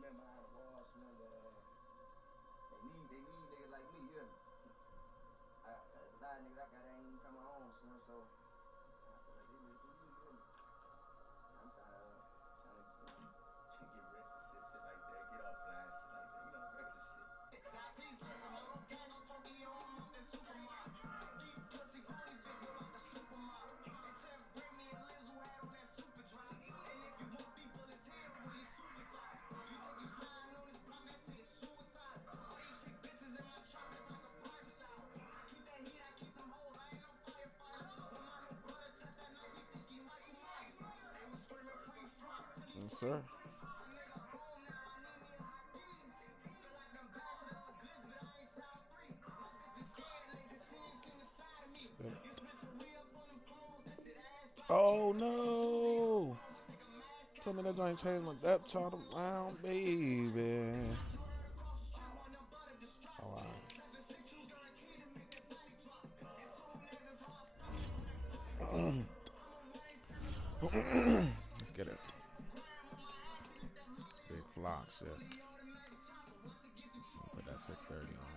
remember how the walls remember. They need niggas like me, you hear me? There's a lot of niggas I got ain't even come home, son, so I feel like they niggas do me, you hear me? I'm trying to get rest and shit like that, get off flying shit like that, you know, regular shit. God, please listen, I don't got no Tokyo, I'm up in supermarket. Deep pussy only just go like a supermarket. And Jeff Grammy and Liz who had on that super drop. And if you want people, his hair really super side. You think you sliding on this block, that shit is suicide. All these thick bitches in my chocolate like a barber shop. I keep that heat, I keep them hoes, I ain't no firefighter. When my little brother touch that knife, he think he Michael Myers. They was screaming free flop till he Yes, sir. a nigga home now, I need me a hot tea. Feel like the ambassador of Glitz, but I ain't South free. My bitch is scared, lazy, she ain't seen the side of me. This bitch will re up on them clones, that shit ass back. Oh no! Tell me that joint changed my depth chart around, baby. Oh wow. Let's get it. Big flock shit. Put that 630 on.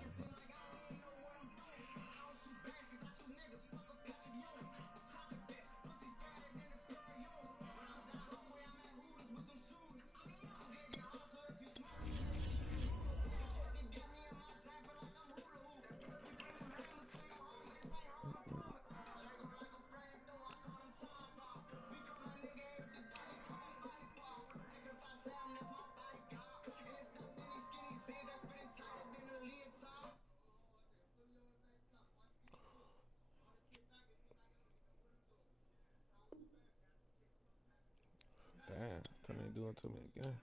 Damn, tell me do it to me again.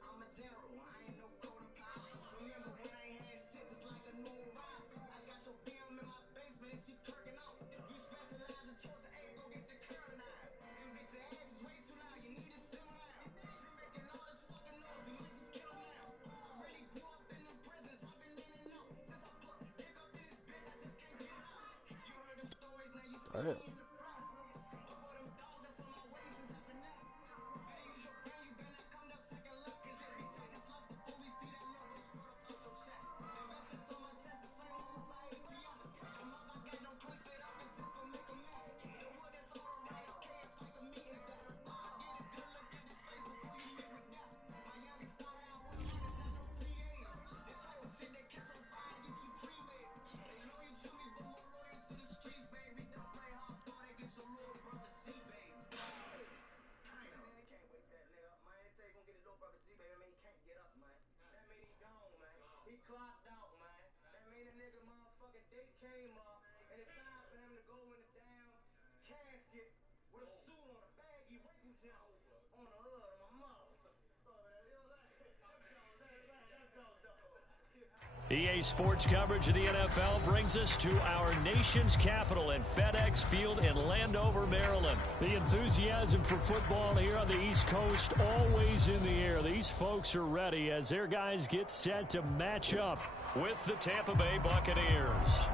I'm a general, I ain't no golden pie. Remember when I ain't had shit just like a new rock. I got your BM in my basement and she kirking out. You specialize in torture, hey, go get the curling eye. You get your ass is way too loud, you need to simmer down. She making all this fucking noise, we might just kill her now. I really grew up in them prisons, I've been in and out. Since I put dick up in this bitch, I just can't get out. You heard them stories, now you see me in the press. But for them dogs that's on my way since I finesse. Better use your brain, you better not come to second luck. Cause every second sluck before we see that look, it's squirt up out your chest. The vest that's on my chest, the same one with my ATM. The mouth I got don't twist it up, it's just gonna make a mess. The wood that's all around is chaos like a meeting death. I get a good look at this face before you meet with death. My youngest started out with hundreds, not no PA. The type of shit that catch on fire, get you cremated. They loyal to me, but more loyal to the streets, baby. Don't play hardcore, they get your little brother G, baby. Man, can't wake that nigga up, man. They say he gonna get his little brother G, baby. That mean he can't get up, man. That mean he gone, man. He clocked out, man. That mean the nigga motherfucking date came up, and it's time for him to go in the damn casket with a suit on, a baggy wiggle jump on the hood of my mother. EA Sports coverage of the NFL brings us to our nation's capital at FedEx Field in Landover, Maryland. The enthusiasm for football here on the East Coast always in the air. These folks are ready as their guys get set to match up with the Tampa Bay Buccaneers.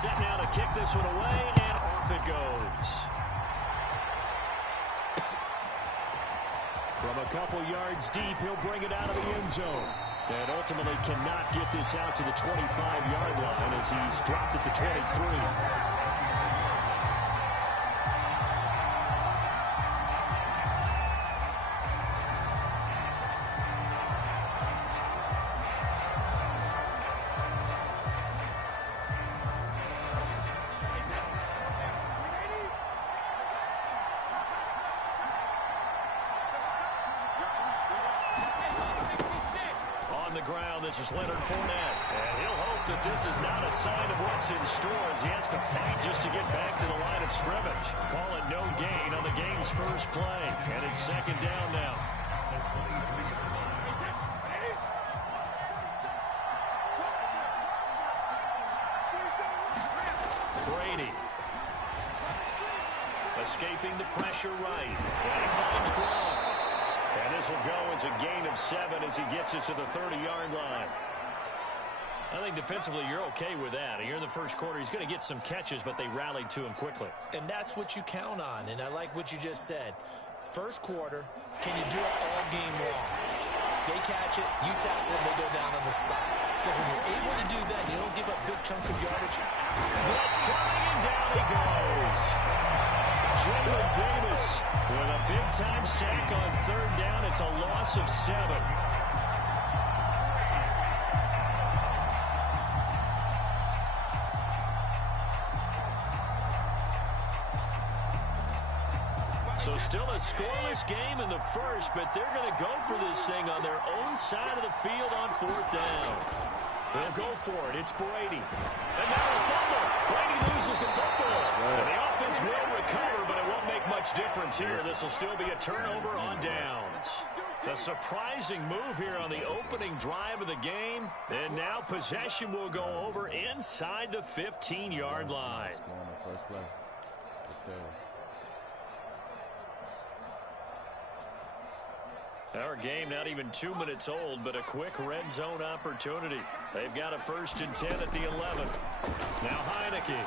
Set now to kick this one away, and off it goes. From a couple yards deep, he'll bring it out of the end zone. And ultimately cannot get this out to the 25-yard line as he's dropped at the 23. This is Leonard Fournette, and he'll hope that this is not a sign of what's in store as he has to fight just to get back to the line of scrimmage. Call it no gain on the game's first play, and it's second down now. Brady escaping the pressure right, and he finds Gronk. And this will go as a gain of 7 as he gets it to the 30-yard line. I think defensively you're okay with that. Here in the first quarter, he's going to get some catches, but they rallied to him quickly. And that's what you count on, and I like what you just said. First quarter, can you do it all game long? They catch it, you tackle them, they go down on the spot. Because when you're able to do that, you don't give up big chunks of yardage. Blitz coming, and down he goes. Jalen Davis with a big-time sack on third down. It's a loss of 7. So still a scoreless game in the first, but they're going to go for this thing on their own side of the field on 4th down. They'll go for it. It's Brady. And now a fumble. Brady loses the football. And the offense will recover, but it won't make much difference here. This will still be a turnover on downs. A surprising move here on the opening drive of the game. And now possession will go over inside the 15-yard line. First play. Our game not even 2 minutes old, but a quick red zone opportunity. They've got a 1st and 10 at the 11. Now Heineke.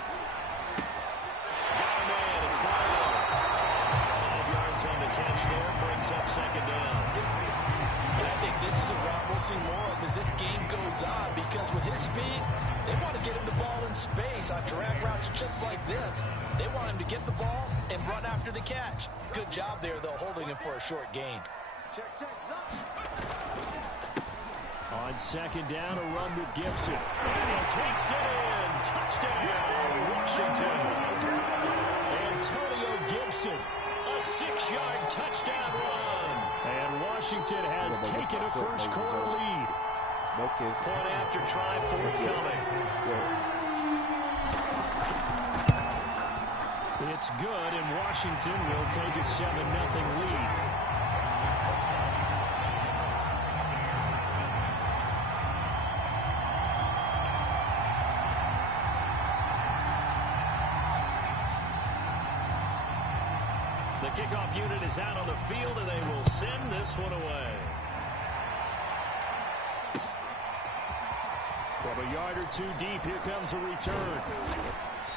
Got a man. It's Brown. 5 yards on the catch there. Brings up 2nd down. And I think this is a route we'll see more of as this game goes on, because with his speed, they want to get him the ball in space on drag routes just like this. They want him to get the ball and run after the catch. Good job there, though, holding him for a short gain. On 2nd down, a run with Gibson. And he takes it in. Touchdown, Washington. Antonio Gibson, a 6-yard touchdown run. And Washington has taken a first quarter lead. Point after try forthcoming. It's good, and Washington will take a 7-0 lead. The kickoff unit is out on the field, and they will send this one away. From a yard or 2 deep, here comes a return.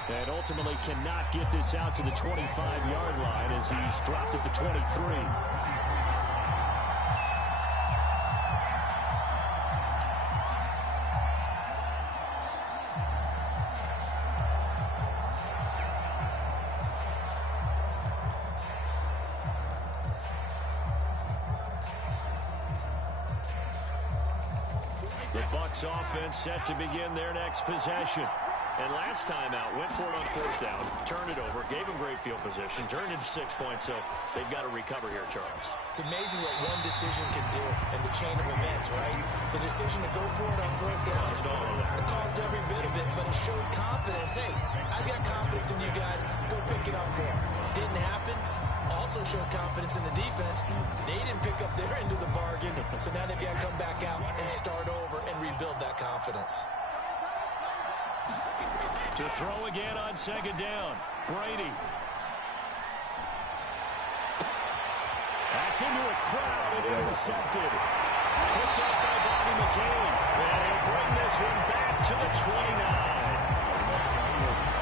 And ultimately cannot get this out to the 25-yard line as he's dropped at the 23. The Bucs offense set to begin their next possession. And last time out, went for it on 4th down, turned it over, gave them great field position, turned into 6 points, so they've got to recover here, Charles. It's amazing what one decision can do in the chain of events, right? The decision to go for it on 4th down, it caused every bit of it, but it showed confidence. Hey, I've got confidence in you guys. Go pick it up for them. Didn't happen. Also showed confidence in the defense. They didn't pick up their end of the bargain, so now they've got to come back out and start over and rebuild that confidence. To throw again on 2nd down. Brady. That's into a crowd and intercepted. Picked up by Bobby McCain. And he'll bring this one back to the 29.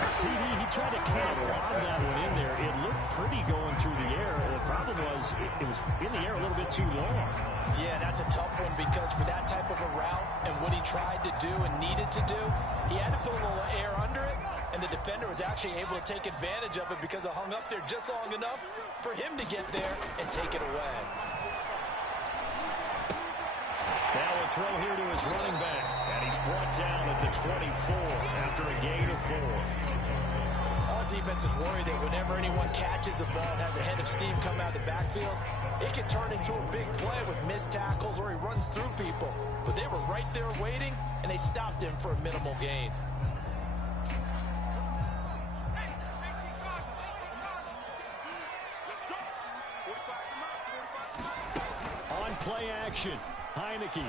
CD, he tried to kind of lob that one in there. It looked pretty going through the air. The problem was it was in the air a little bit too long. Yeah, that's a tough one because for that type of a route and what he tried to do and needed to do, he had to put a little air under it, and the defender was actually able to take advantage of it because it hung up there just long enough for him to get there and take it away. Now a throw here to his running back, and he's brought down at the 24 after a gain of 4. All defenses worry that whenever anyone catches the ball and has a head of steam come out of the backfield, it can turn into a big play with missed tackles or he runs through people. But they were right there waiting, and they stopped him for a minimal gain. On play action, Heineke.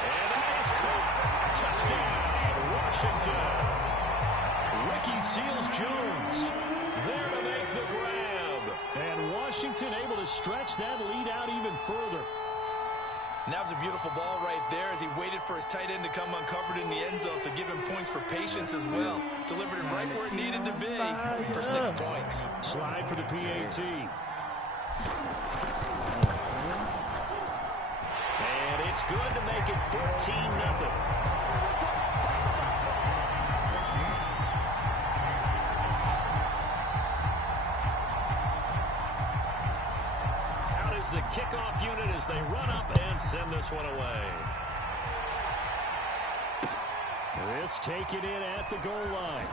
And that is caught. Touchdown, Washington. Ricky Seals-Jones there to make the grab. And Washington able to stretch that lead out even further. And that was a beautiful ball right there as he waited for his tight end to come uncovered in the end zone, so give him points for patience as well. Delivered it right where it needed to be for 6 points. Slide for the PAT. And it's good to make it 14-0. The kickoff unit as they run up and send this one away. This taken in at the goal line.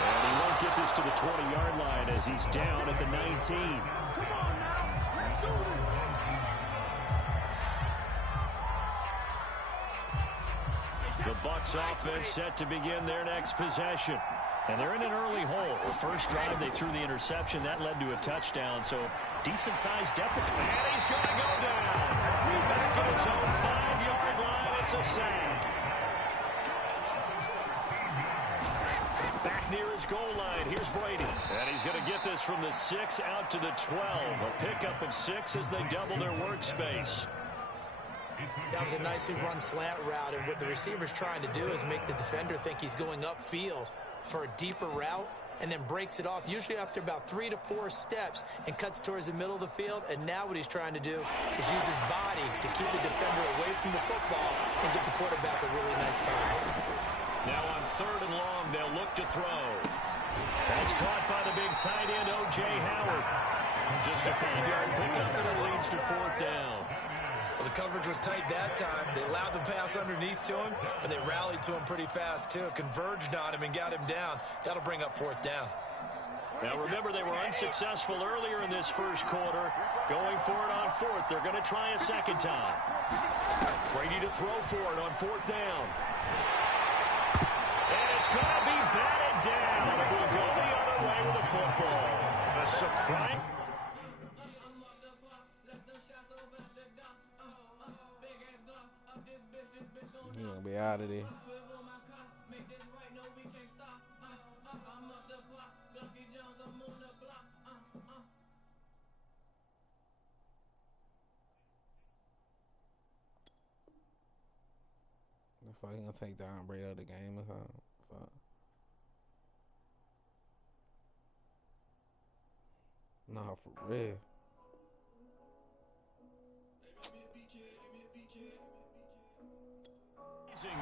And he won't get this to the 20-yard line as he's down at the 19. The Bucs offense set to begin their next possession. And they're in an early hole. The first drive, they threw the interception. That led to a touchdown, so decent-sized deficit. And he's going to go down. Back at his own 5-yard line. It's a sack. Back near his goal line. Here's Brady. And he's going to get this from the 6 out to the 12. A pickup of 6 as they double their workspace. That was a nicely run slant route, and what the receiver's trying to do is make the defender think he's going upfield for a deeper route, and then breaks it off, usually after about 3 to 4 steps, and cuts towards the middle of the field. And now what he's trying to do is use his body to keep the defender away from the football and get the quarterback a really nice target. Now on 3rd and long, they'll look to throw. That's caught by the big tight end, O.J. Howard. Just a 5-yard pickup, and it leads to 4th down. Well, the coverage was tight that time. They allowed the pass underneath to him, but they rallied to him pretty fast, too. Converged on him and got him down. That'll bring up 4th down. Now, remember, they were unsuccessful earlier in this first quarter. Going for it on 4th. They're going to try a second time. Brady to throw for it on 4th down. And it's going to be batted down. It will go the other way with the football. A surprise. He's going to be out of there. Looks like he's going to take down Brady out of the game or something. Fuck. Nah, for real.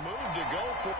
Move to go for.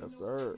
Yes, sir.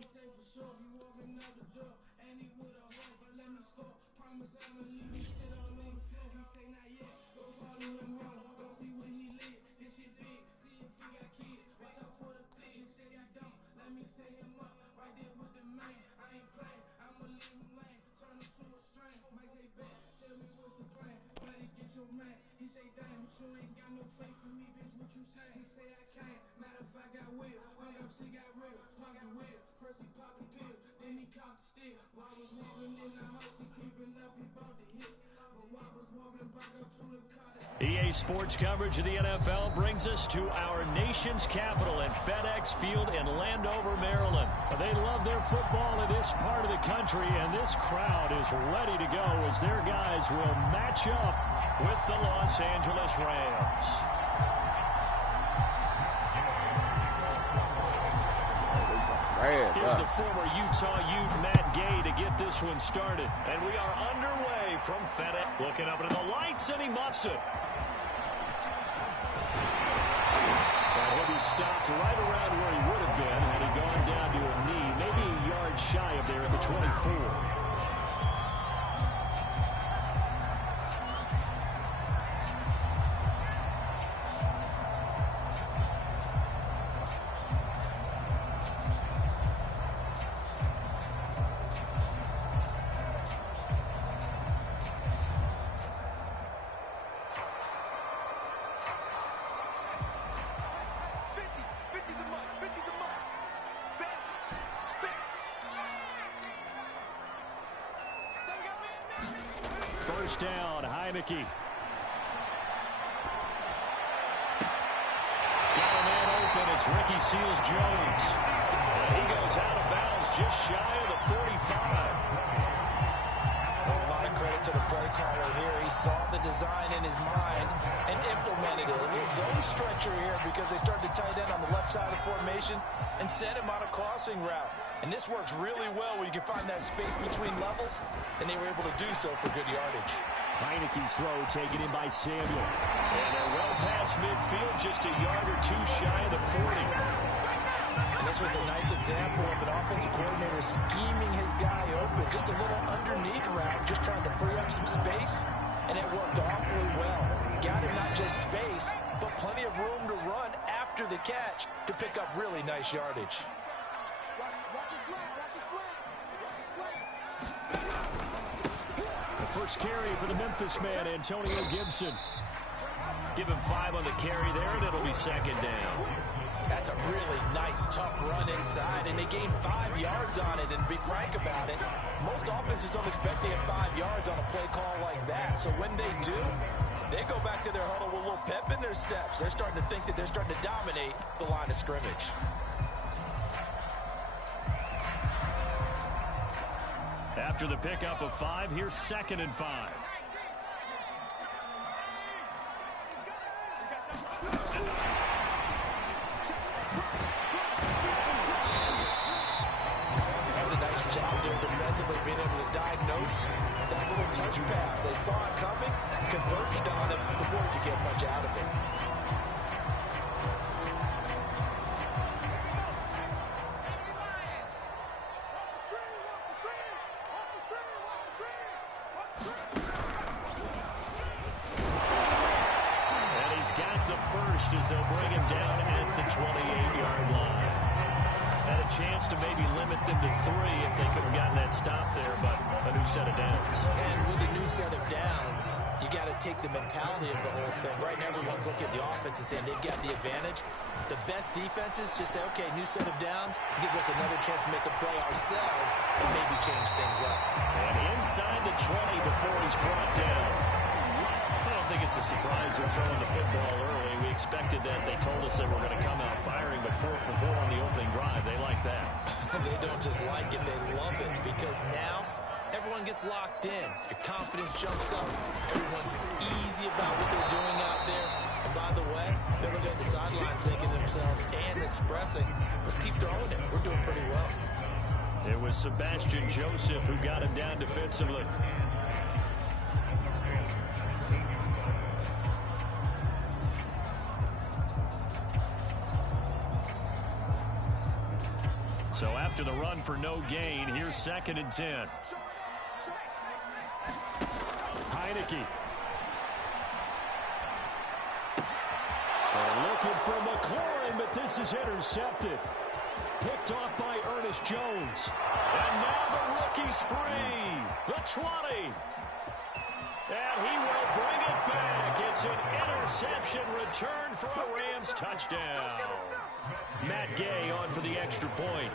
EA Sports coverage of the NFL brings us to our nation's capital at FedEx Field in Landover, Maryland. They love their football in this part of the country, and this crowd is ready to go as their guys will match up with the Los Angeles Rams. Here's the former Utah Ute, Matt Gay, to get this one started. And we are underway from FedEx. Looking up into the lights, and he muffs it. be stopped right around where he would have been had he gone down to a knee, maybe a yard shy of there at the 24. First down, Heineke. Got a man open. It's Ricky Seals-Jones. And he goes out of bounds just shy of the 45. Well, a lot of credit to the play caller here. He saw the design in his mind and implemented it. A little zone stretcher here because they started to tight end on the left side of the formation and sent him on a crossing route. And this works really well when you can find that space between levels, and they were able to do so for good yardage. Heineke's throw taken in by Samuel. And they're well past midfield, just a yard or two shy of the 40. And this was a nice example of an offensive coordinator scheming his guy open. Just a little underneath route, just trying to free up some space, and it worked awfully well. Got him not just space, but plenty of room to run after the catch to pick up really nice yardage. Watch your slant, watch your slant, watch your slant. The first carry for the Memphis man, Antonio Gibson. Give him 5 on the carry there, and it'll be second down. That's a really nice, tough run inside, and they gained 5 yards on it. And to be frank about it, most offenses don't expect to get 5 yards on a play call like that. So when they do, they go back to their huddle with a little pep in their steps. They're starting to think that they're starting to dominate the line of scrimmage. After the pickup of 5, here's 2nd and 5. That's a nice job there defensively, being able to diagnose that little touch pass. They saw it coming, converged on it before he could get much out of it. As they'll bring him down at the 28-yard line. Had a chance to maybe limit them to 3 if they could have gotten that stop there, but a new set of downs. And with a new set of downs, you got to take the mentality of the whole thing. Right now, everyone's looking at the offense and saying they've got the advantage. The best defenses just say, okay, new set of downs gives us another chance to make a play ourselves and maybe change things up. And inside the 20 before he's brought down. I don't think it's a surprise they're throwing the football early. We expected that. They told us they were going to come out firing, but 4 for 4 on the opening drive. They like that. They don't just like it, they love it, because now everyone gets locked in. Your confidence jumps up. Everyone's easy about what they're doing out there. And by the way, they're looking at the sideline thinking to themselves and expressing, let's keep throwing it. We're doing pretty well. It was Sebastian Joseph who got him down defensively. So after the run for no gain, here's 2nd and 10. Heineke. They're looking for McLaurin, but this is intercepted. Picked off by Ernest Jones. And now the rookie's free. The 20. And he will bring it back. It's an interception return for a Rams touchdown. Matt Gay on for the extra point.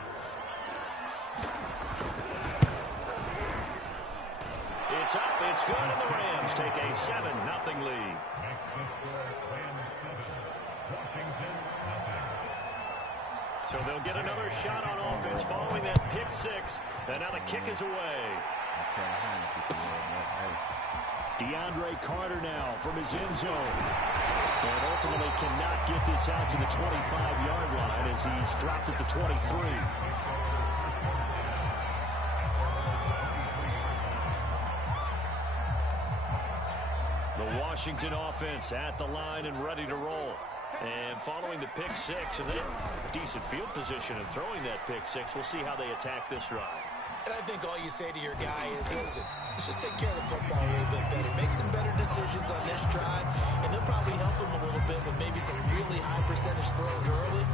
It's up, it's good, and the Rams take a 7-0 lead. So they'll get another shot on offense following that pick 6. And now the kick is away. DeAndre Carter now from his end zone. And ultimately cannot get this out to the 25-yard line as he's dropped at the 23. The Washington offense at the line and ready to roll. And following the pick six, and then a decent field position and throwing that pick six, we'll see how they attack this drive. And I think all you say to your guy is, listen, let's just take care of the football a little bit better. Make some better decisions on this drive, and they'll probably help him a little bit with maybe some really high percentage throws early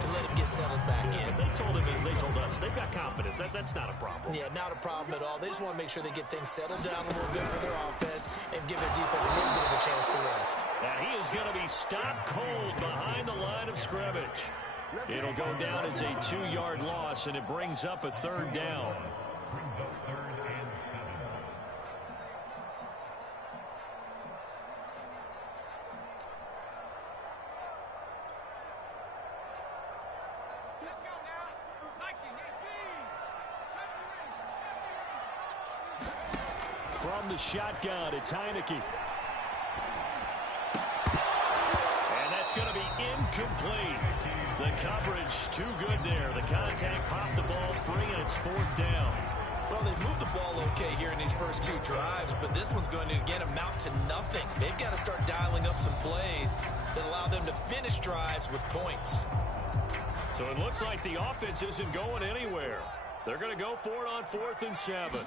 to let him get settled back in. But they told us they've got confidence. That's not a problem. Yeah, not a problem at all. They just want to make sure they get things settled down a little bit for their offense and give their defense a little bit of a chance to rest. And he is going to be stopped cold behind the line of scrimmage. It'll go down as a 2-yard loss, and it brings up a 3rd down. From the shotgun, it's Heineke. And that's going to be incomplete. The coverage too good there. The contact popped the ball free, and it's 4th down. Well, they've moved the ball okay here in these first 2 drives, but this one's going to, again, amount to nothing. They've got to start dialing up some plays that allow them to finish drives with points. So it looks like the offense isn't going anywhere. They're going to go for it on 4th and 7.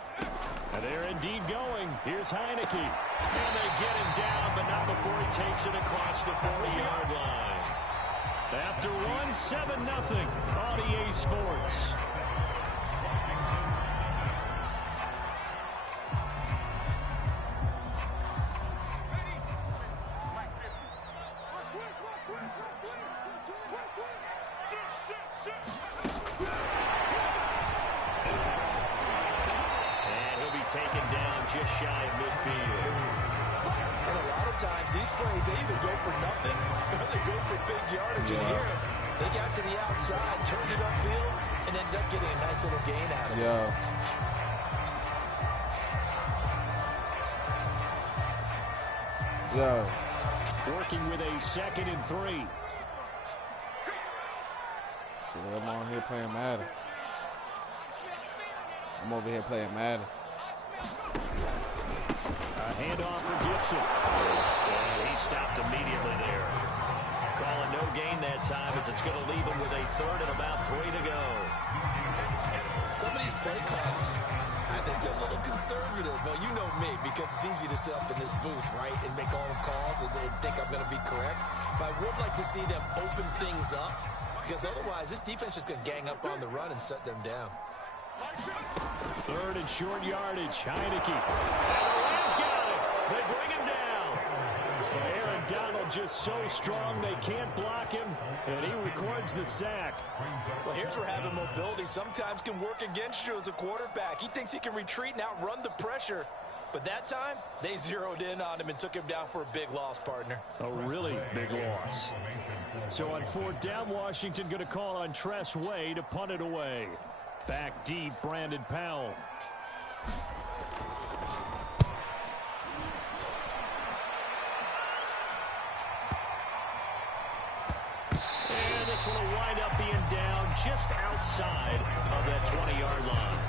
And they're indeed going. Here's Heineke. And they get him down, but not before he takes it across the 40-yard line. After 7-0 on EA Sports. Taken down just shy of midfield. And a lot of times these plays, they either go for nothing or they go for big yardage. And here, they got to the outside, turned it upfield, and ended up getting a nice little gain out of it. Working with a 2nd and 3. So I'm on here playing Madden. I'm over here playing Madden. A handoff for Gibson. And he stopped immediately there. Calling no gain that time as it's going to leave him with a 3rd and about 3 to go. Some of these play calls, I think they're a little conservative. Well, you know me, because it's easy to sit up in this booth, right, and make all the calls and think I'm going to be correct. But I would like to see them open things up, because otherwise this defense is going to gang up on the run and shut them down. 3rd and short yardage. Heineke. And the Rams got it. They bring him down. Aaron Donald just so strong they can't block him, and he records the sack. Well, here's where having mobility sometimes can work against you as a quarterback. He thinks he can retreat and outrun the pressure. But that time, they zeroed in on him and took him down for a big loss, partner. A really big loss. So on 4th down, Washington going to call on Tress Way to punt it away. Back deep, Brandon Powell. And this one will wind up being down just outside of that 20-yard line.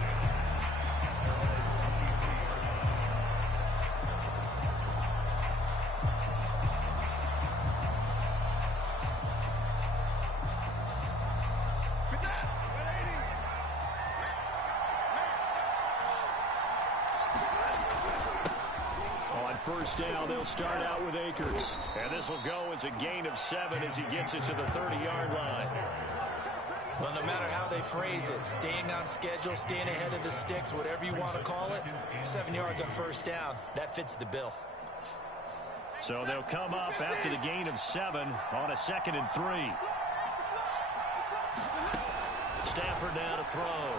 First down, they'll start out with Akers. And this will go as a gain of 7 as he gets it to the 30-yard line. Well, no matter how they phrase it, staying on schedule, staying ahead of the sticks, whatever you want to call it, 7 yards on first down, that fits the bill. So they'll come up after the gain of 7 on a 2nd and 3. Stafford now to throw.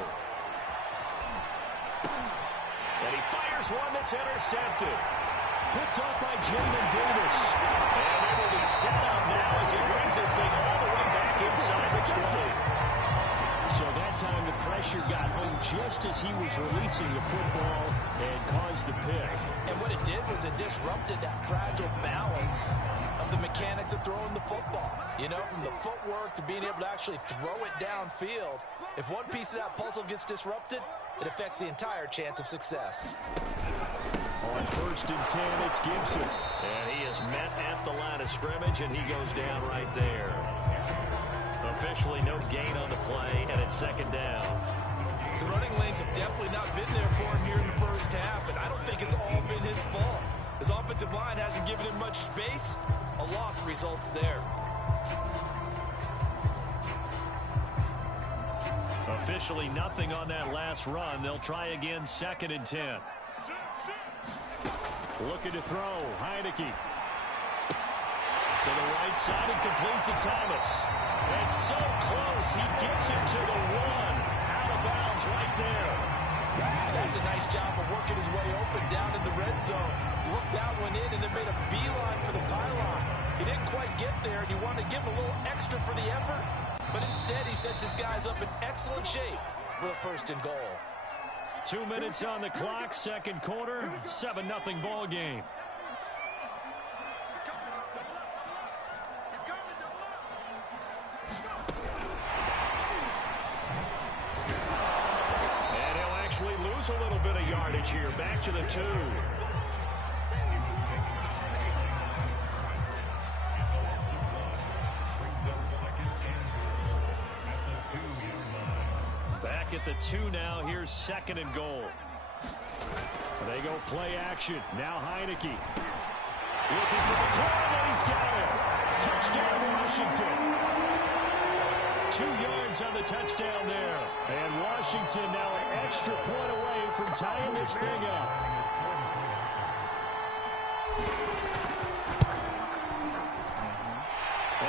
And he fires one that's intercepted. Picked up by Jamin Davis. And it will be set up now as he brings this thing all the way back inside the 20. So that time the pressure got home just as he was releasing the football and caused the pick. And what it did was it disrupted that fragile balance of the mechanics of throwing the football. You know, from the footwork to being able to actually throw it downfield. If one piece of that puzzle gets disrupted, it affects the entire chance of success. On 1st and 10, it's Gibson. And he is met at the line of scrimmage, and he goes down right there. Officially no gain on the play, and it's 2nd down. The running lanes have definitely not been there for him here in the first half, and I don't think it's all been his fault. His offensive line hasn't given him much space. A loss results there. Officially nothing on that last run. They'll try again, 2nd and 10. Looking to throw, Heineke. To the right side and complete to Thomas. And so close, he gets it to the 1. Out of bounds right there. That's a nice job of working his way open down in the red zone. Looked out, went in, and then made a beeline for the pylon. He didn't quite get there, and you wanted to give him a little extra for the effort. But instead, he sets his guys up in excellent shape for a 1st and goal. 2 minutes on the clock, 2nd quarter, 7-0 ball game. And he'll actually lose a little bit of yardage here. Back to the 2. Back at the 2 now. Here's 2nd and goal. They go play action. Now Heineke. Looking for the corner, and he's got it. Touchdown, Washington. 2 yards on the touchdown there. And Washington now an extra point away from tying this thing up.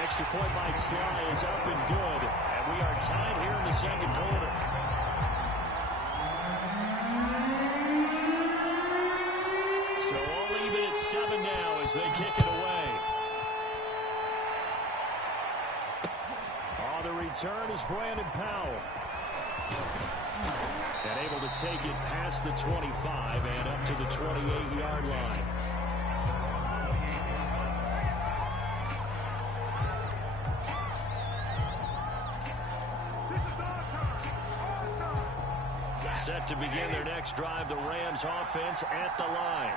Extra point by Sly is up and good. And we are tied here in the 2nd quarter. So all even at 7 now as they kick it away. On the return is Brandon Powell. And able to take it past the 25 and up to the 28-yard line. Set to begin their next drive, the Rams offense at the line.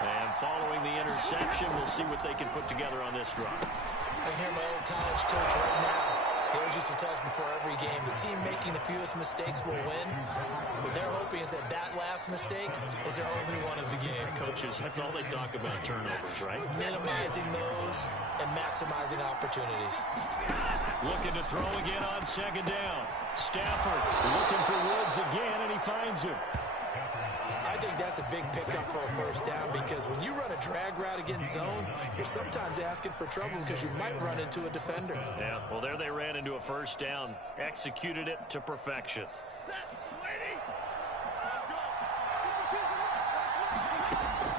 And following the interception, we'll see what they can put together on this drive. I hear my old college coach right now. He always used to tell us before every game, the team making the fewest mistakes will win. What they're hoping is that that last mistake is their only one of the game. Coaches, that's all they talk about, turnovers, right? Minimizing those and maximizing opportunities. Looking to throw again on 2nd down. Stafford looking for Woods again, and he finds him. I think that's a big pickup for a 1st down because when you run a drag route against zone, you're sometimes asking for trouble because you might run into a defender. Yeah, well, there they ran into a 1st down. Executed it to perfection.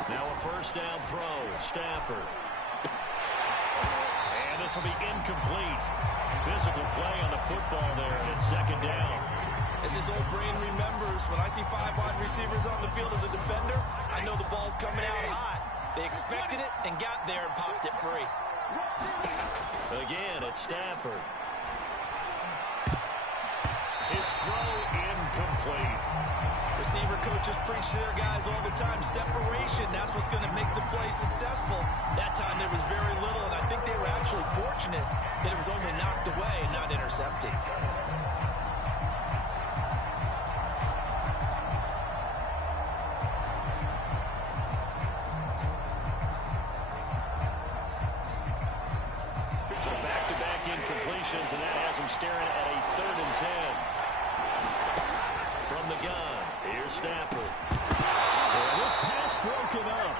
Now a 1st down throw. Stafford. And this will be incomplete. Physical play on the football there, and it's 2nd down. As his old brain remembers, when I see 5 wide receivers on the field as a defender, I know the ball's coming out hot. They expected it and got there and popped it free. Again, it's Stafford. His throw incomplete. Receiver coaches preach to their guys all the time. Separation, that's what's going to make the play successful. That time there was very little, and I think they were actually fortunate that it was only knocked away and not intercepted. So back-to-back incompletions, and that has him staring at a 3rd and 10. From the gun, here's Stafford. And this pass broken up.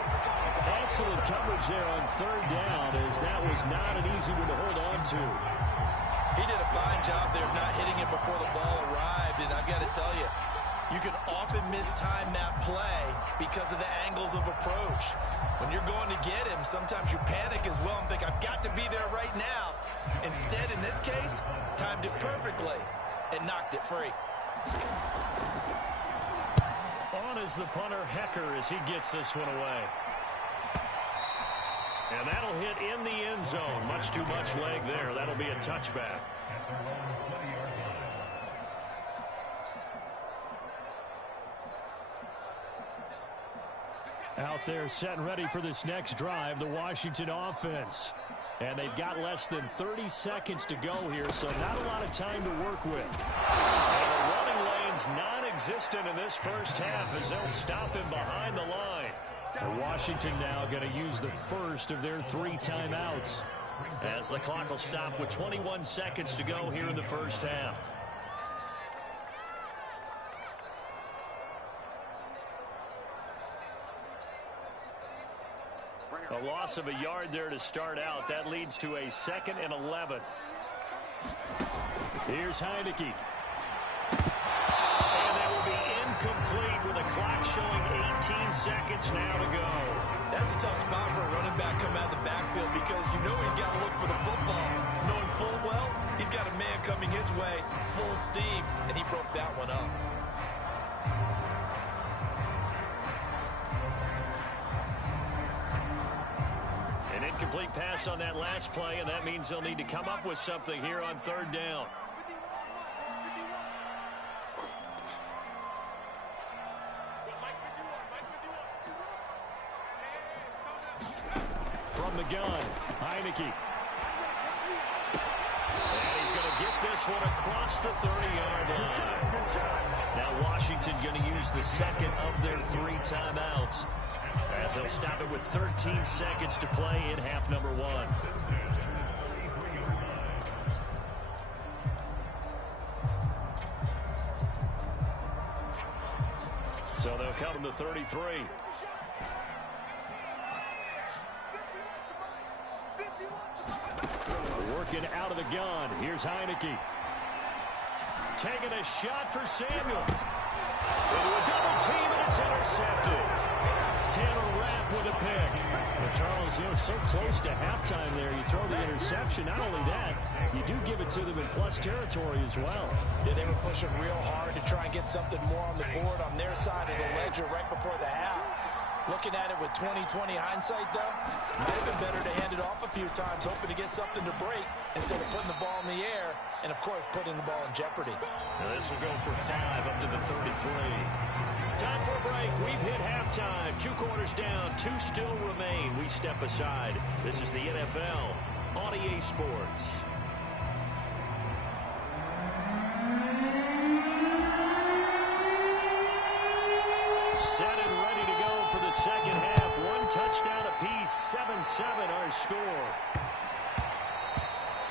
Excellent coverage there on 3rd down, as that was not an easy one to hold on to. He did a fine job there of not hitting it before the ball arrived, and I've got to tell you, you can often mistime that play because of the angles of approach. When you're going to get him, sometimes you panic as well and think, I've got to be there right now. Instead, in this case, timed it perfectly and knocked it free. On is the punter, Hecker, as he gets this one away. And that'll hit in the end zone. Much too much leg there. That'll be a touchback. Out there setting ready for this next drive, the Washington offense. And they've got less than 30 seconds to go here, so not a lot of time to work with. And the running lane's non-existent in this first half as they'll stop him behind the line. And Washington now going to use the first of their 3 timeouts. As the clock will stop with 21 seconds to go here in the first half. A loss of a yard there to start out. That leads to a 2nd and 11. Here's Heineke. And that will be incomplete with a clock showing 18 seconds now to go. That's a tough spot for a running back coming out of the backfield because you know he's got to look for the football. Knowing full well, he's got a man coming his way, full steam, and he broke that one up. An incomplete pass on that last play, and that means they'll need to come up with something here on 3rd down. From the gun, Heineke. And he's going to get this one across the 30-yard line. Now Washington going to use the 2nd of their 3 timeouts, as they'll stop it with 13 seconds to play in half number 1. So they'll come to 33. Working out of the gun. Here's Heineke. Taking a shot for Samuel. Into a double team, and it's intercepted. Taylor Rapp with a pick. Well, Charles, you know, so close to halftime there. You throw the interception. Not only that, you do give it to them in plus territory as well. Yeah, they were pushing real hard to try and get something more on the board on their side of the ledger right before the half. Looking at it with 20/20 hindsight, though, might have been better to hand it off a few times, hoping to get something to break instead of putting the ball in the air and, of course, putting the ball in jeopardy. Now this will go for 5 up to the 33. Time for a break. We've hit halftime. 2 quarters down, 2 still remain. We step aside. This is the NFL on EA Sports. Set and ready to go for the second half. 1 touchdown apiece, 7-7 our score.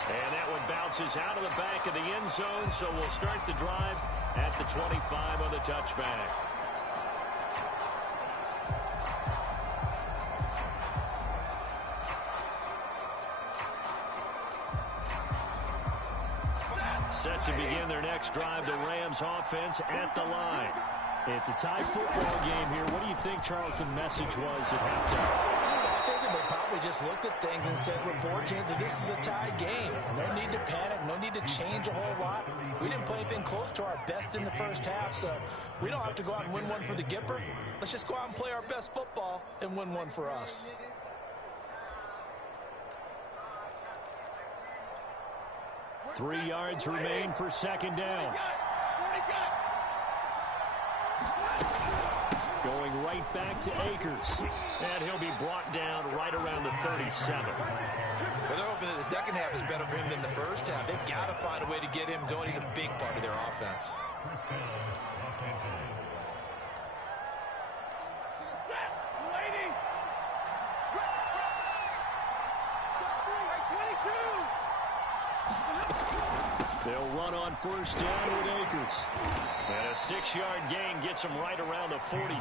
And that one bounces out of the back of the end zone, so we'll start the drive at the 25 on the touchback. Set to begin their next drive, the Rams offense at the line. It's a tie football game here. What do you think, Charles, the message was at halftime? I think they probably just looked at things and said, we're fortunate that this is a tie game. No need to panic, no need to change a whole lot. We didn't play anything close to our best in the first half, so we don't have to go out and win one for the Gipper. Let's just go out and play our best football and win one for us. Three yards remain for second down. Going right back to Akers. And he'll be brought down right around the 37. Well, they're hoping that the second half is better for him than the first half. They've got to find a way to get him going. He's a big part of their offense. They'll run on first down with Akers. And a 6-yard gain gets him right around the 43.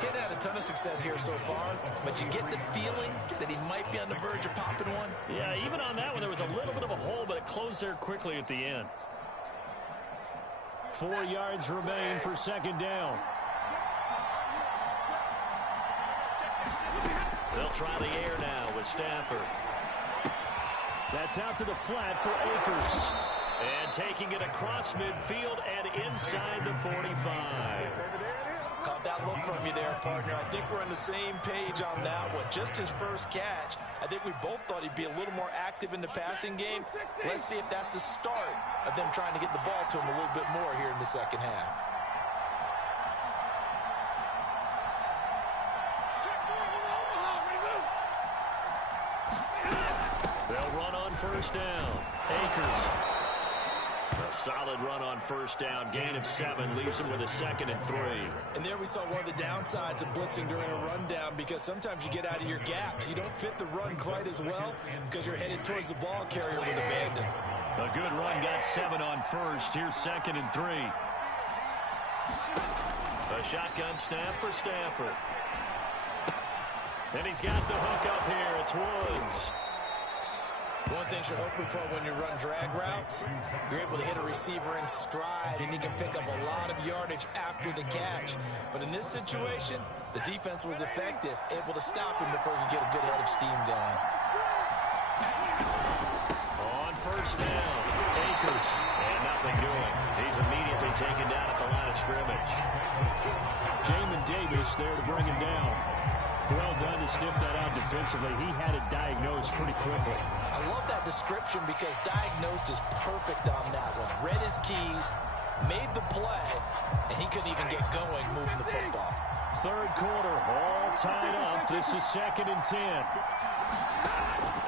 He's had a ton of success here so far, but you get the feeling that he might be on the verge of popping one. Yeah, even on that one, there was a little bit of a hole, but it closed there quickly at the end. 4 yards remain for second down. They'll try the air now with Stafford. That's out to the flat for Akers. And taking it across midfield and inside the 45. Caught that look from you there, partner. I think we're on the same page on that one. Just his first catch. I think we both thought he'd be a little more active in the passing game. Let's see if that's the start of them trying to get the ball to him a little bit more here in the second half. They'll run on first down. Akers. A solid run on first down. Gain of 7 leaves him with a 2nd and 3. And there we saw one of the downsides of blitzing during a rundown, because sometimes you get out of your gaps. You don't fit the run quite as well because you're headed towards the ball carrier with abandon. A good run got 7 on first. Here's 2nd and 3. A shotgun snap for Stafford. And he's got the hook up here. It's Woods. One thing you're hoping for when you run drag routes, you're able to hit a receiver in stride, and he can pick up a lot of yardage after the catch. But in this situation, the defense was effective, able to stop him before he could get a good head of steam going. On first down, Akers. And nothing doing. He's immediately taken down at the line of scrimmage. Jamin Davis there to bring him down. Well done to sniff that out defensively. He had it diagnosed pretty quickly. I love that description because diagnosed is perfect on that one. Read his keys, made the play, and he couldn't even get going moving the football. Third quarter, all tied up. This is 2nd and 10.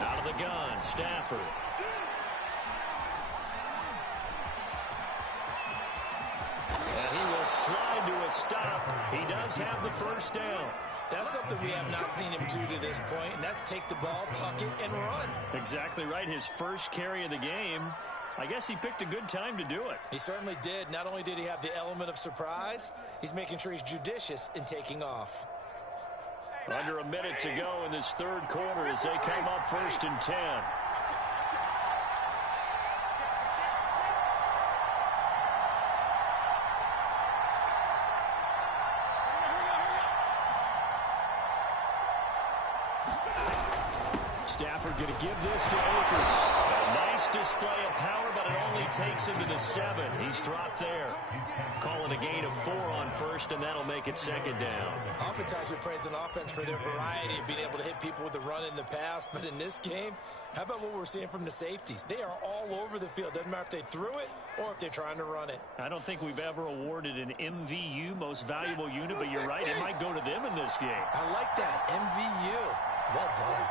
Out of the gun, Stafford. And he will slide to a stop. He does have the first down. That's something we have not seen him do to this point, and that's take the ball, tuck it, and run. Exactly right. His first carry of the game. I guess he picked a good time to do it. He certainly did. Not only did he have the element of surprise, he's making sure he's judicious in taking off. Under a minute to go in this third quarter as they come up 1st and 10. Stafford going to give this to Akers. A nice display of power, but it only takes him to the 7. He's dropped there. Calling a gain of 4 on first, and that'll make it 2nd down. Oftentimes we praise an offense for their variety of being able to hit people with the run in the pass, but in this game, how about what we're seeing from the safeties? They are all over the field. Doesn't matter if they threw it or if they're trying to run it. I don't think we've ever awarded an MVU, most valuable unit, but you're right, it might go to them in this game. I like that, MVU. Well done.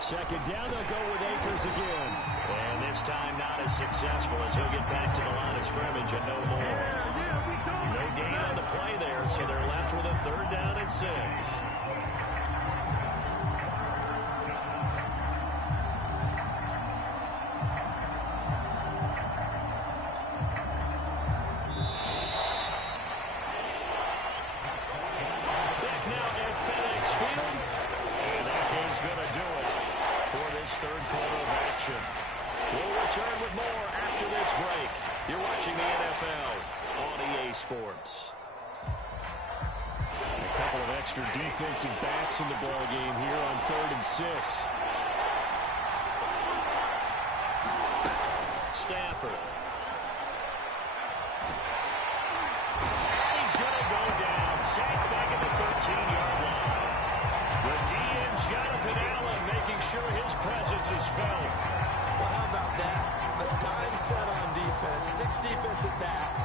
2nd down, they'll go with Akers again. And this time not as successful as he'll get back to the line of scrimmage and no more. No gain on the play there, so they're left with a 3rd down and 6. Back now at FedEx Field. And that is going to do it for this third quarter of action. We'll return with more after this break. You're watching the NFL on EA Sports. A couple of extra defensive backs in the ball game here on 3rd and 6. Stafford. He's going to go down. Sacked back at the 13-yard line. The DN, Jonathan Allen, making sure his presence is felt. Well, how about that? A dime set on defense, 6 defensive backs.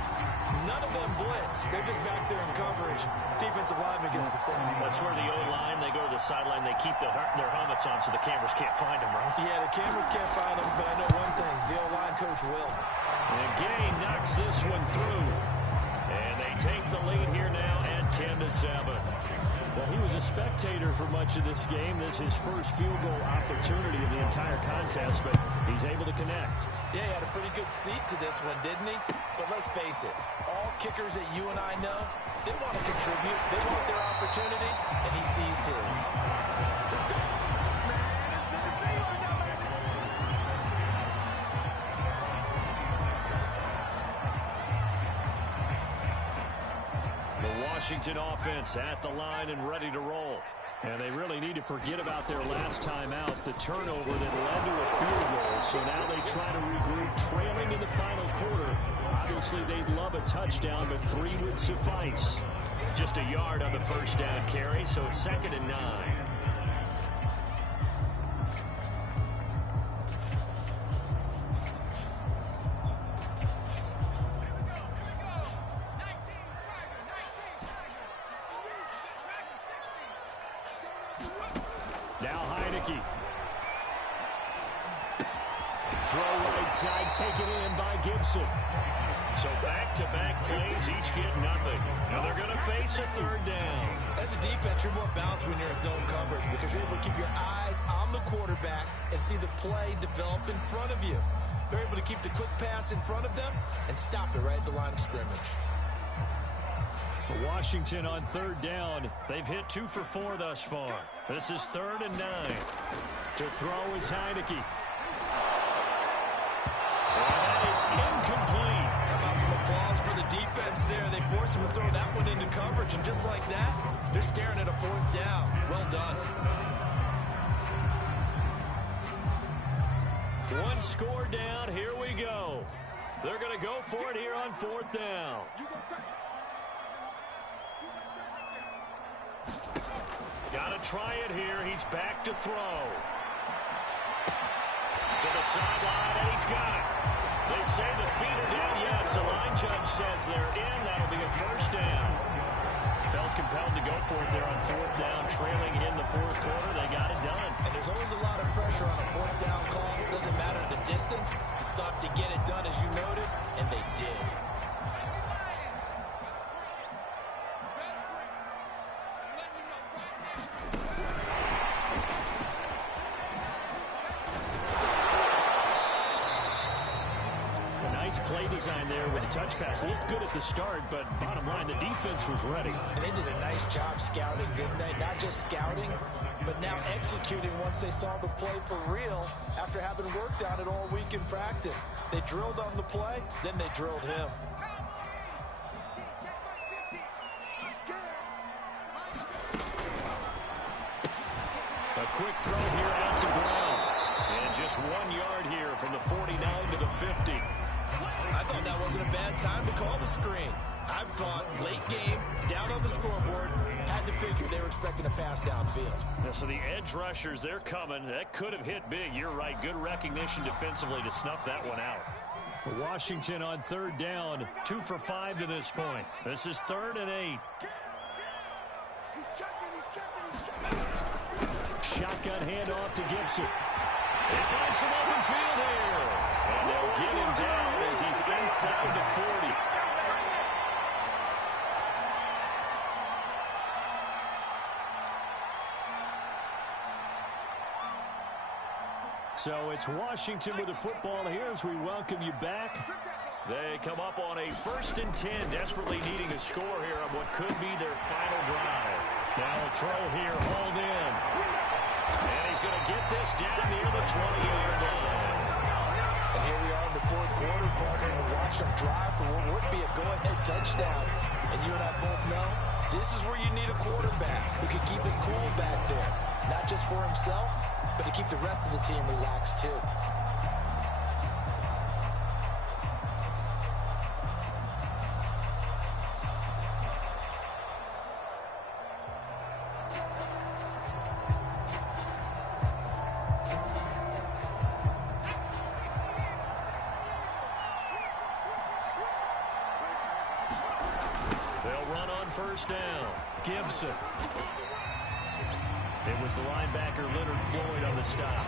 None of them blitz. They're just back there in coverage. Defensive lineman gets the same. That's where the O-line, they go to the sideline, they keep their helmets on so the cameras can't find them, right? Yeah, the cameras can't find them, but I know one thing. The O-line coach will. And Gay knocks this one through. And they take the lead here now at 10-7. Well, he was a spectator for much of this game. This is his first field goal opportunity of the entire contest, but he's able to connect. Yeah, he had a pretty good seat to this one, didn't he? But let's face it, all kickers that you and I know, they want to contribute. They want their opportunity, and he seized his. Washington offense at the line and ready to roll. And they really need to forget about their last time out, the turnover that led to a field goal. So now they try to regroup, trailing in the final quarter. Obviously, they'd love a touchdown, but 3 would suffice. Just a yard on the first down carry, so it's 2nd and 9. Now Heineke. inside, taken in by Gibson. So back-to-back plays, each get nothing. Now they're going to face a third down. As a defense, you're more balanced when you're in zone coverage because you're able to keep your eyes on the quarterback and see the play develop in front of you. They're able to keep the quick pass in front of them and stop it right at the line of scrimmage. Washington on third down. They've hit 2 for 4 thus far. This is 3rd and 9. To throw is Heineke. And that is incomplete. How about some applause for the defense there? They forced him to throw that one into coverage, and just like that, they're staring at a 4th down. Well done. One score down. Here we go. They're going to go for it here on 4th down. Got to try it here. He's back to throw. To the sideline, and he's got it. They say the feet are down. Yes, the line judge says they're in. That'll be a 1st down. Felt compelled to go for it there on 4th down, trailing in the 4th quarter. They got it done. And there's always a lot of pressure on a 4th down call. It doesn't matter the distance. You stop to get it done, as you noted, and they did. Play design there with a touch pass. Looked good at the start, but bottom line, the defense was ready. And they did a nice job scouting, didn't they? Not just scouting, but now executing once they saw the play for real after having worked on it all week in practice. They drilled on the play, then they drilled him. A quick throw here out to Brown. And just 1 yard here from the 49 to the 50. I thought that wasn't a bad time to call the screen. I thought late game, down on the scoreboard, had to figure they were expecting a pass downfield. Yeah, so the edge rushers, they're coming. That could have hit big. You're right. Good recognition defensively to snuff that one out. Washington on 3rd down, 2 for 5 to this point. This is 3rd and 8. Shotgun handoff to Gibson. They find some open field here. And they'll get him down as he's inside the 40. So it's Washington with the football here as we welcome you back. They come up on a 1st and 10, desperately needing a score here on what could be their final drive. Now a throw here, hauled in. And he's going to get this down near the 20-yard line. And here we are in the 4th quarter, partner, and watch them drive for what would be a go-ahead touchdown. And you and I both know this is where you need a quarterback who can keep his cool back there. Not just for himself, but to keep the rest of the team relaxed too. They'll run on 1st down. Gibson. It was the linebacker Leonard Floyd on the stop.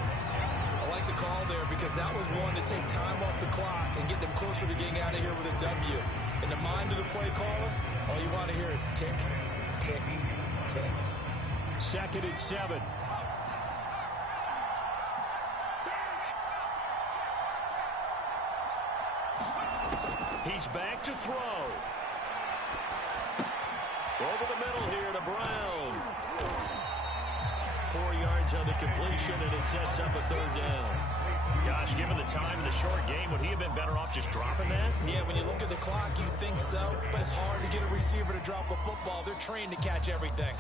I like the call there because that was one to take time off the clock and get them closer to getting out of here with a W. In the mind of the play caller, all you want to hear is tick, tick, tick. 2nd and 7. He's back to throw. Over the middle here to Brown. 4 yards on the completion, and it sets up a 3rd down. Gosh, given the time in the short game, would he have been better off just dropping that? Yeah, when you look at the clock, you think so, but it's hard to get a receiver to drop a football. They're trained to catch everything.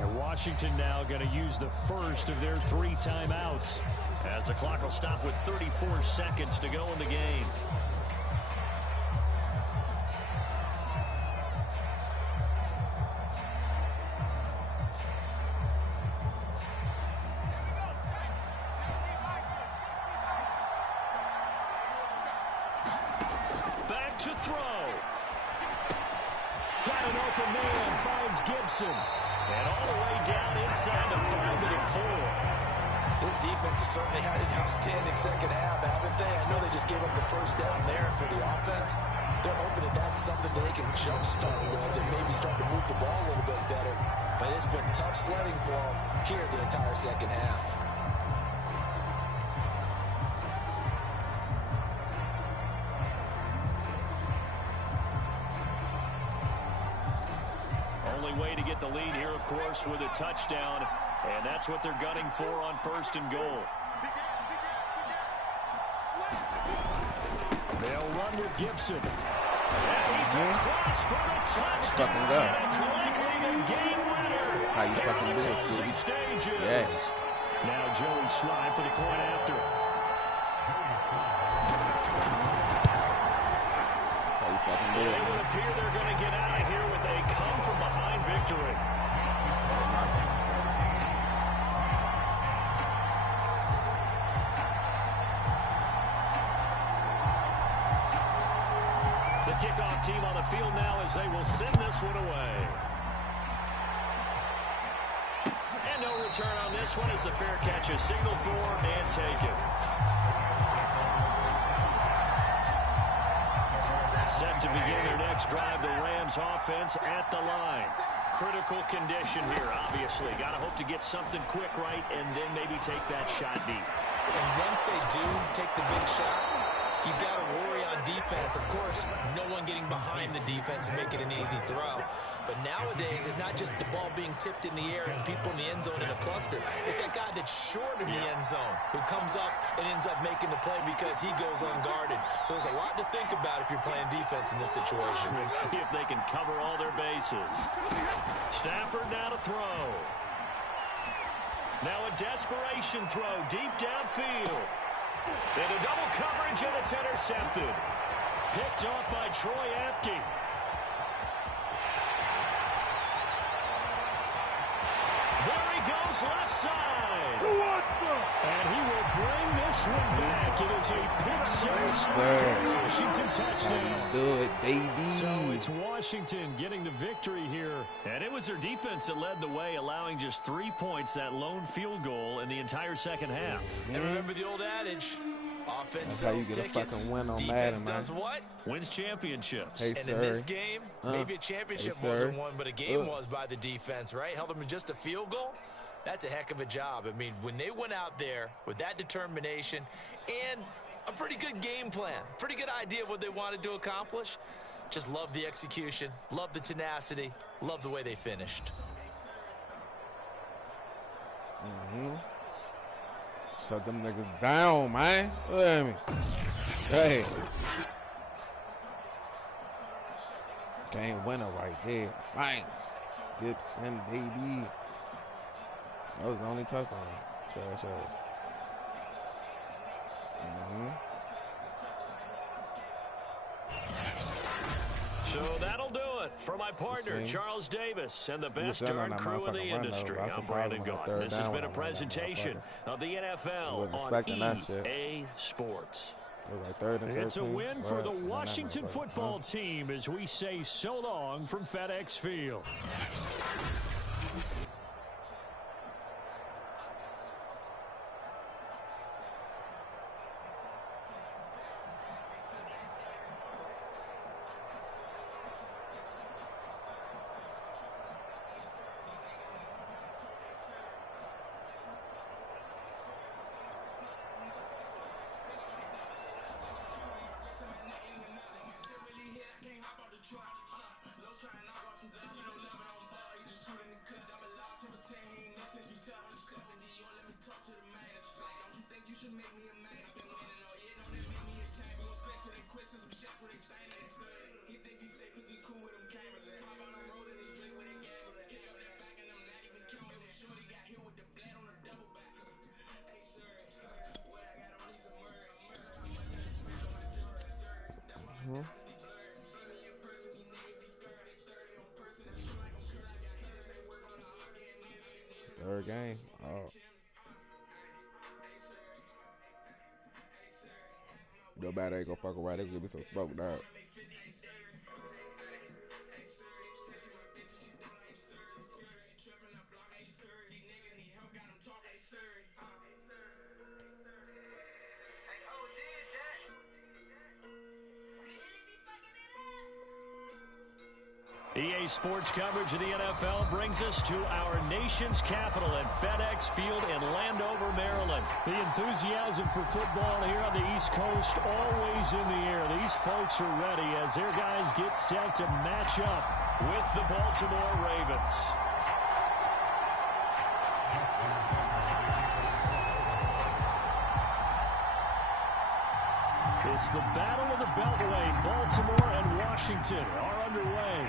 And Washington now going to use the first of their 3 timeouts, as the clock will stop with 34 seconds to go in the game. Back to throw. Got an open man, finds Gibson. And all the way down inside the 5 to the 4. This defense has certainly had an outstanding second half, haven't they? I know they just gave up the first down there, and for the offense, they're hoping that that's something that they can jumpstart with and maybe start to move the ball a little bit better. But it's been tough sledding for them here the entire second half. Only way to get the lead here, of course, with a touchdown. And that's what they're gunning for on 1st and goal. They'll run with Gibson. And he's across for the touchdown. And it's likely the game winner. How you fucking do it, Closing stages. Yes. Now Joey Slye for the point after. How you fucking do it. It would appear they're going to get out of here with a come-from-behind victory. Kickoff team on the field now as they will send this one away. And no return on this one as the fair catch is signaled for and taken. Set to begin their next drive, the Rams offense at the line. Critical condition here, obviously. Got to hope to get something quick right and then maybe take that shot deep. And once they do take the big shot, you got to worry on defense. Of course, no one getting behind the defense and make it an easy throw. But nowadays, it's not just the ball being tipped in the air and people in the end zone in a cluster. It's that guy that's short of the end zone who comes up and ends up making the play because he goes unguarded. So there's a lot to think about if you're playing defense in this situation. We'll see if they can cover all their bases. Stafford now to throw. Now a desperation throw deep downfield. Into double coverage, and it's intercepted. Picked off by Troy Apke. There he goes, left side. Who wants him? And he will bring this one back. It is a pick six for Washington touchdown. Do it, baby. So it's Washington getting the victory here. And it was their defense that led the way, allowing just 3 points, that lone field goal in the entire second half. And remember the old adage, offense That's how you sells get a tickets, fucking win on defense Madden, does man. what? Wins championships. Hey, And sir. in this game, maybe a championship Hey, wasn't sir. won, but a game was by the defense, right? Held them to just a field goal. That's a heck of a job. I mean, when they went out there with that determination and a pretty good game plan, pretty good idea of what they wanted to accomplish, just love the execution, love the tenacity, love the way they finished. Shut them niggas down, man. Look at me. Hey. Game winner right there. Bang. Gibson, baby. That was the only touchdown. Trash out. So that'll do it for my partner, Charles Davis, and the best darn crew in the industry. I'm Brandon Gaudin. This has been a presentation of the NFL on EA Sports. It's a win for the Washington football team as we say so long from FedEx Field. Third game. Oh. Nobody ain't gonna fuck around. They gonna be so smoked out. EA Sports coverage of the NFL brings us to our nation's capital at FedEx Field in Landover, Maryland. The enthusiasm for football here on the East Coast always in the air. These folks are ready as their guys get set to match up with the Baltimore Ravens. It's the Battle of the Beltway. Baltimore and Washington are underway.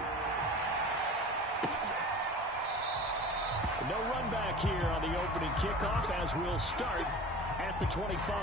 No run back here on the opening kickoff as we'll start at the 25.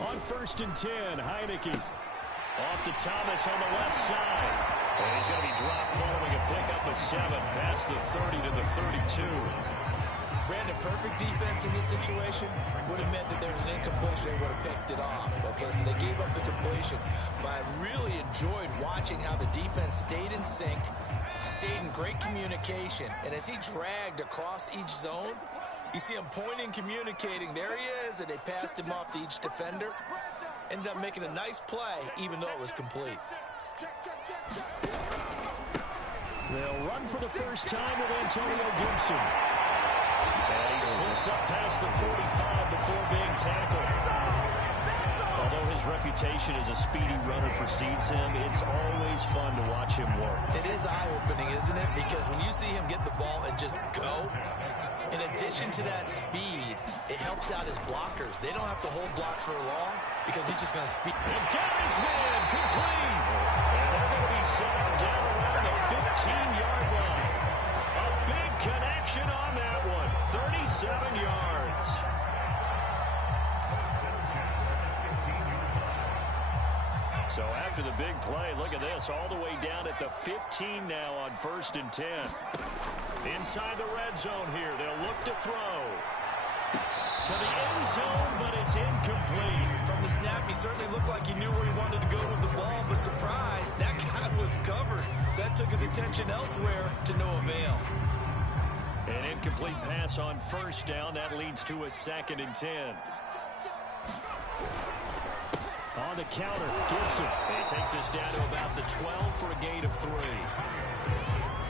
On 1st and 10, Heineke. Off to Thomas on the left side. And he's going to be dropped following a pickup of 7 past the 30 to the 32. Brandon, perfect defense in this situation would have meant that there was an incompletion. They would have picked it off. Okay, so they gave up the completion. But I really enjoyed watching how the defense stayed in sync, stayed in great communication. And as he dragged across each zone, you see him pointing, communicating. There he is, and they passed him off to each defender. Ended up making a nice play, even though it was complete. They'll run for the first time with Antonio Gibson. And he slips up past the 45 before being tackled. Although his reputation as a speedy runner precedes him, it's always fun to watch him work. It is eye-opening, isn't it? Because when you see him get the ball and just go, in addition to that speed, it helps out his blockers. They don't have to hold blocks for long because he's just going to speed. And got his man complete. And they're going to be set up down around the 15-yard line. A big connection on that one. 37 yards. So after the big play, look at this, all the way down at the 15 now on 1st and 10. Inside the red zone here, they'll look to throw. To the end zone, but it's incomplete. From the snap, he certainly looked like he knew where he wanted to go with the ball, but surprise, that guy was covered. So that took his attention elsewhere to no avail. An incomplete pass on 1st down. That leads to a 2nd and 10. On the counter, Gibson. He takes us down to about the 12 for a gain of 3.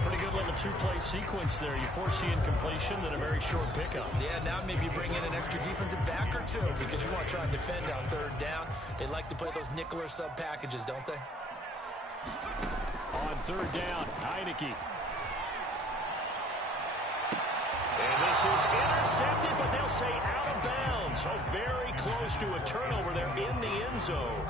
Pretty good little two-play sequence there. You force the incompletion, then a very short pickup. Yeah, now maybe you bring in an extra defensive back or two because you want to try and defend on 3rd down. They like to play those nickel or sub packages, don't they? On 3rd down, Heineke. And this is intercepted, but they'll say out of bounds. Oh, very close to a turnover there in the end zone.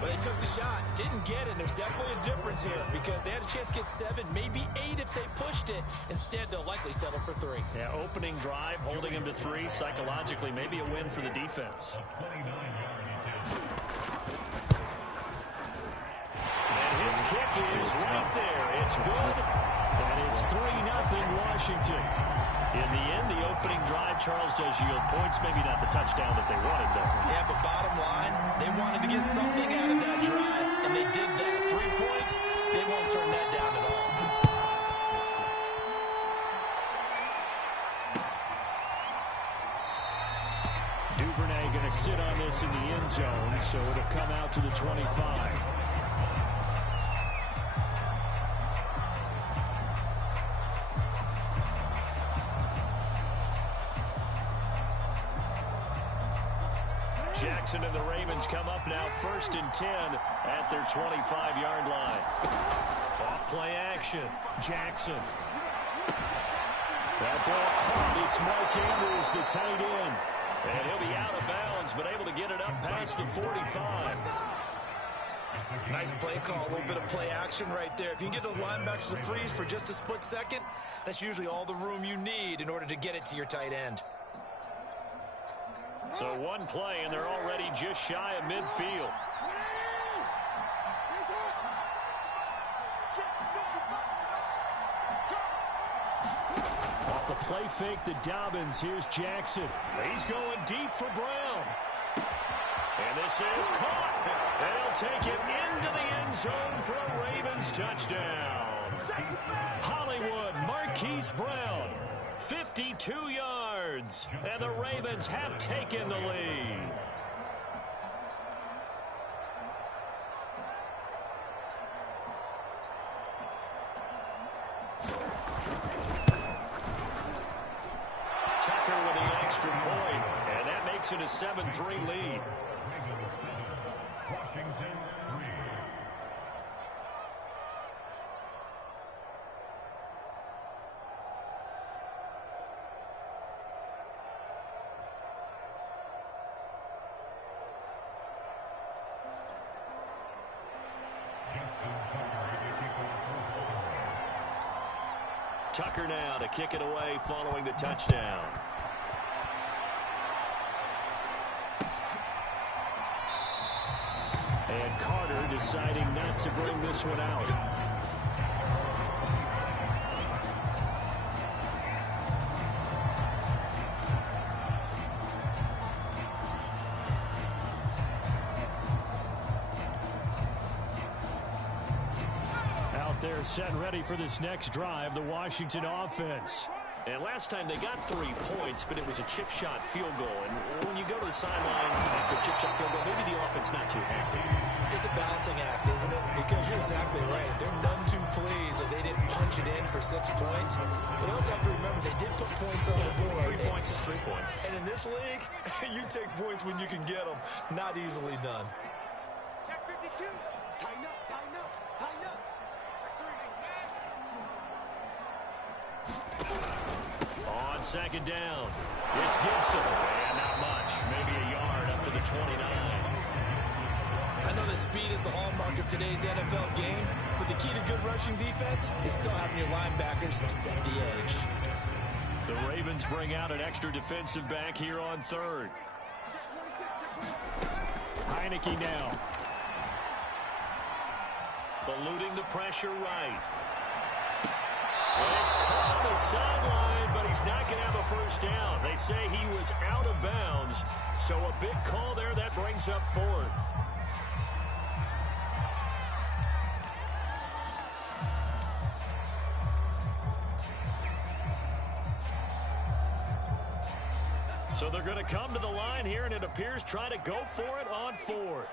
But they took the shot, didn't get it. There's definitely a difference here because they had a chance to get 7, maybe 8 if they pushed it. Instead, they'll likely settle for 3. Yeah, opening drive, holding them to 3. Psychologically, maybe a win for the defense. And his kick is right there. It's good, and it's 3-0 Washington. In the end, the opening drive, Charles, does yield points. Maybe not the touchdown that they wanted, though. Yeah, but bottom line, they wanted to get something out of that drive, and they did that. 3 points, they won't turn that down at all. Duvernay going to sit on this in the end zone, so it'll come out to the 25. Jackson and the Ravens come up now 1st and 10 at their 25-yard line. Off play action. Jackson. That ball caught. It's Mark Andrews, the tight end. And he'll be out of bounds, but able to get it up past the 45. Nice play call, a little bit of play action right there. If you can get those linebackers to freeze for just a split second, that's usually all the room you need in order to get it to your tight end. So one play, and they're already just shy of midfield. Off the play fake to Dobbins. Here's Jackson. He's going deep for Brown. And this is caught. They'll take it into the end zone for a Ravens touchdown. Hollywood Marquise Brown, 52 yards. And the Ravens have taken the lead. Tucker with the extra point, and that makes it a 7-3 lead. Tucker now to kick it away following the touchdown. And Carter deciding not to bring this one out. They're set and ready for this next drive, the Washington offense. And last time they got 3 points, but it was a chip shot field goal. And when you go to the sideline after a chip shot field goal, maybe the offense not too happy. It's a balancing act, isn't it? Because you're exactly right. They're none too pleased that they didn't punch it in for 6 points. But you also have to remember they did put points on the board. 3 points is 3 points. And in this league, you take points when you can get them. Not easily done. Check 52. Tighten up, tighten up, tighten up. On second down, it's Gibson. And not much, maybe a yard up to the 29. I know that speed is the hallmark of today's NFL game, but the key to good rushing defense is still having your linebackers set the edge. The Ravens bring out an extra defensive back here on third. Heineke now. Eluding the pressure right. Well, he's caught on the sideline, but he's not going to have a first down. They say he was out of bounds, so a big call there that brings up 4th. So they're going to come to the line here, and it appears try to go for it on 4th.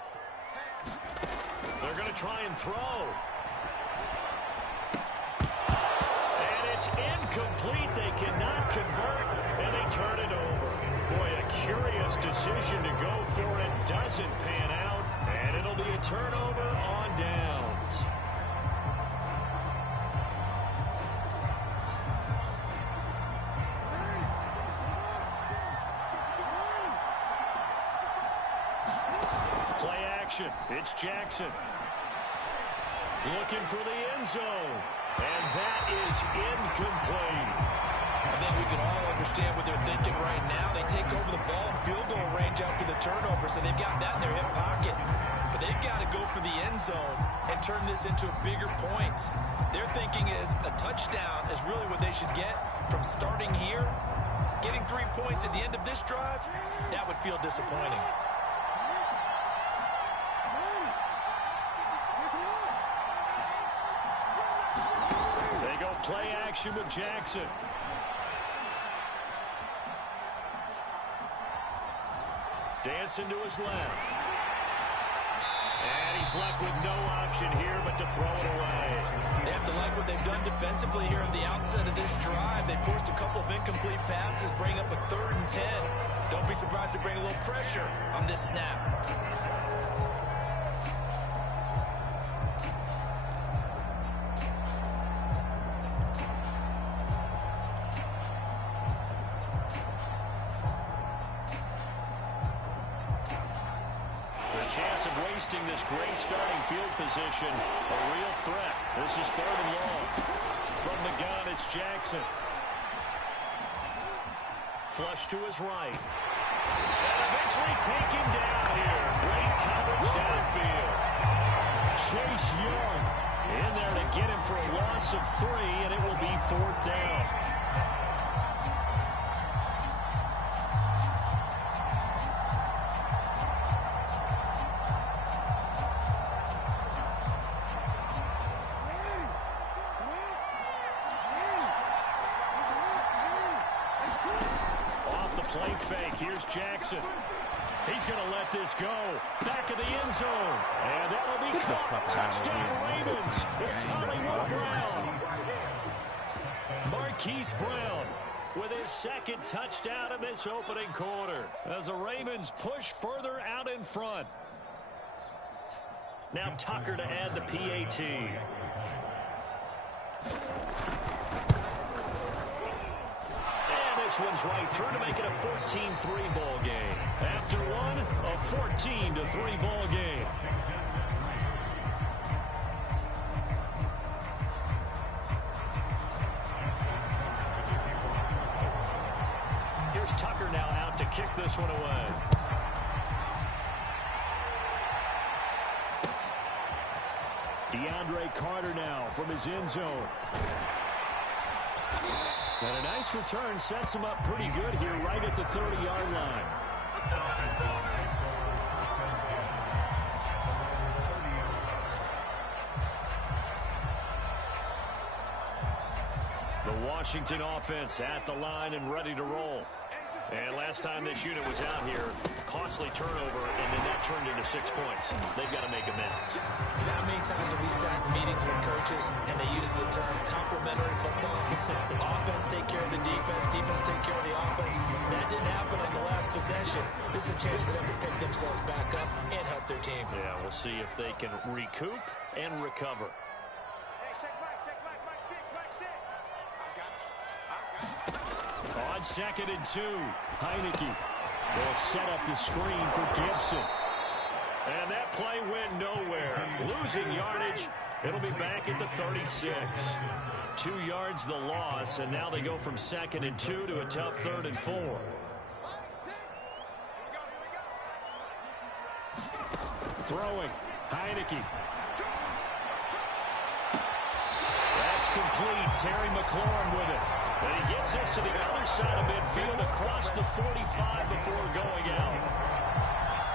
They're going to try and throw. It's incomplete. They cannot convert, and they turn it over. Boy, a curious decision to go for it. Doesn't pan out, and it'll be a turnover on downs. Play action. It's Jackson. Looking for the end zone. And that is incomplete. I think we can all understand what they're thinking right now. They take over the ball in field goal range after the turnover, so they've got that in their hip pocket. But they've got to go for the end zone and turn this into a bigger point. Their thinking is a touchdown is really what they should get from starting here. Getting 3 points at the end of this drive, that would feel disappointing. Play action with Jackson. Dancing to his left. And he's left with no option here but to throw it away. They have to like what they've done defensively here at the outset of this drive. They forced a couple of incomplete passes, bring up a 3rd and 10. Don't be surprised to bring a little pressure on this snap. Chance of wasting this great starting field position. A real threat. This is 3rd and long. From the gun, it's Jackson. Flush to his right. And eventually taken down here. Great coverage downfield. Chase Young in there to get him for a loss of 3, and it will be 4th down. Play fake. Here's Jackson. He's going to let this go. Back of the end zone. And that'll be caught. Touchdown Ravens. It's Hollywood Brown. Marquise Brown with his 2nd touchdown in this opening quarter as the Ravens push further out in front. Now Tucker to add the PAT. This one's right through to make it a 14-3 ball game. After one, a 14-3 ball game. Here's Tucker now out to kick this one away. DeAndre Carter now from his end zone. And a nice return sets him up pretty good here right at the 30-yard line. The Washington offense at the line and ready to roll. And last time this unit was out here, costly turnover, and then that turned into 6 points. They've got to make amends. How many times have we sat in meetings with coaches and they use the term complementary football? Offense take care of the defense, defense take care of the offense. That didn't happen on the last possession. This is a chance for them to pick themselves back up and help their team. Yeah, we'll see if they can recoup and recover. On 2nd and 2, Heineke will set up the screen for Gibson. And that play went nowhere. Losing yardage. It'll be back at the 36. 2 yards the loss, and now they go from 2nd and 2 to a tough 3rd and 4. Throwing. Heineke. That's complete. Terry McLaurin with it. And he gets this to the other side of midfield across the 45 before going out.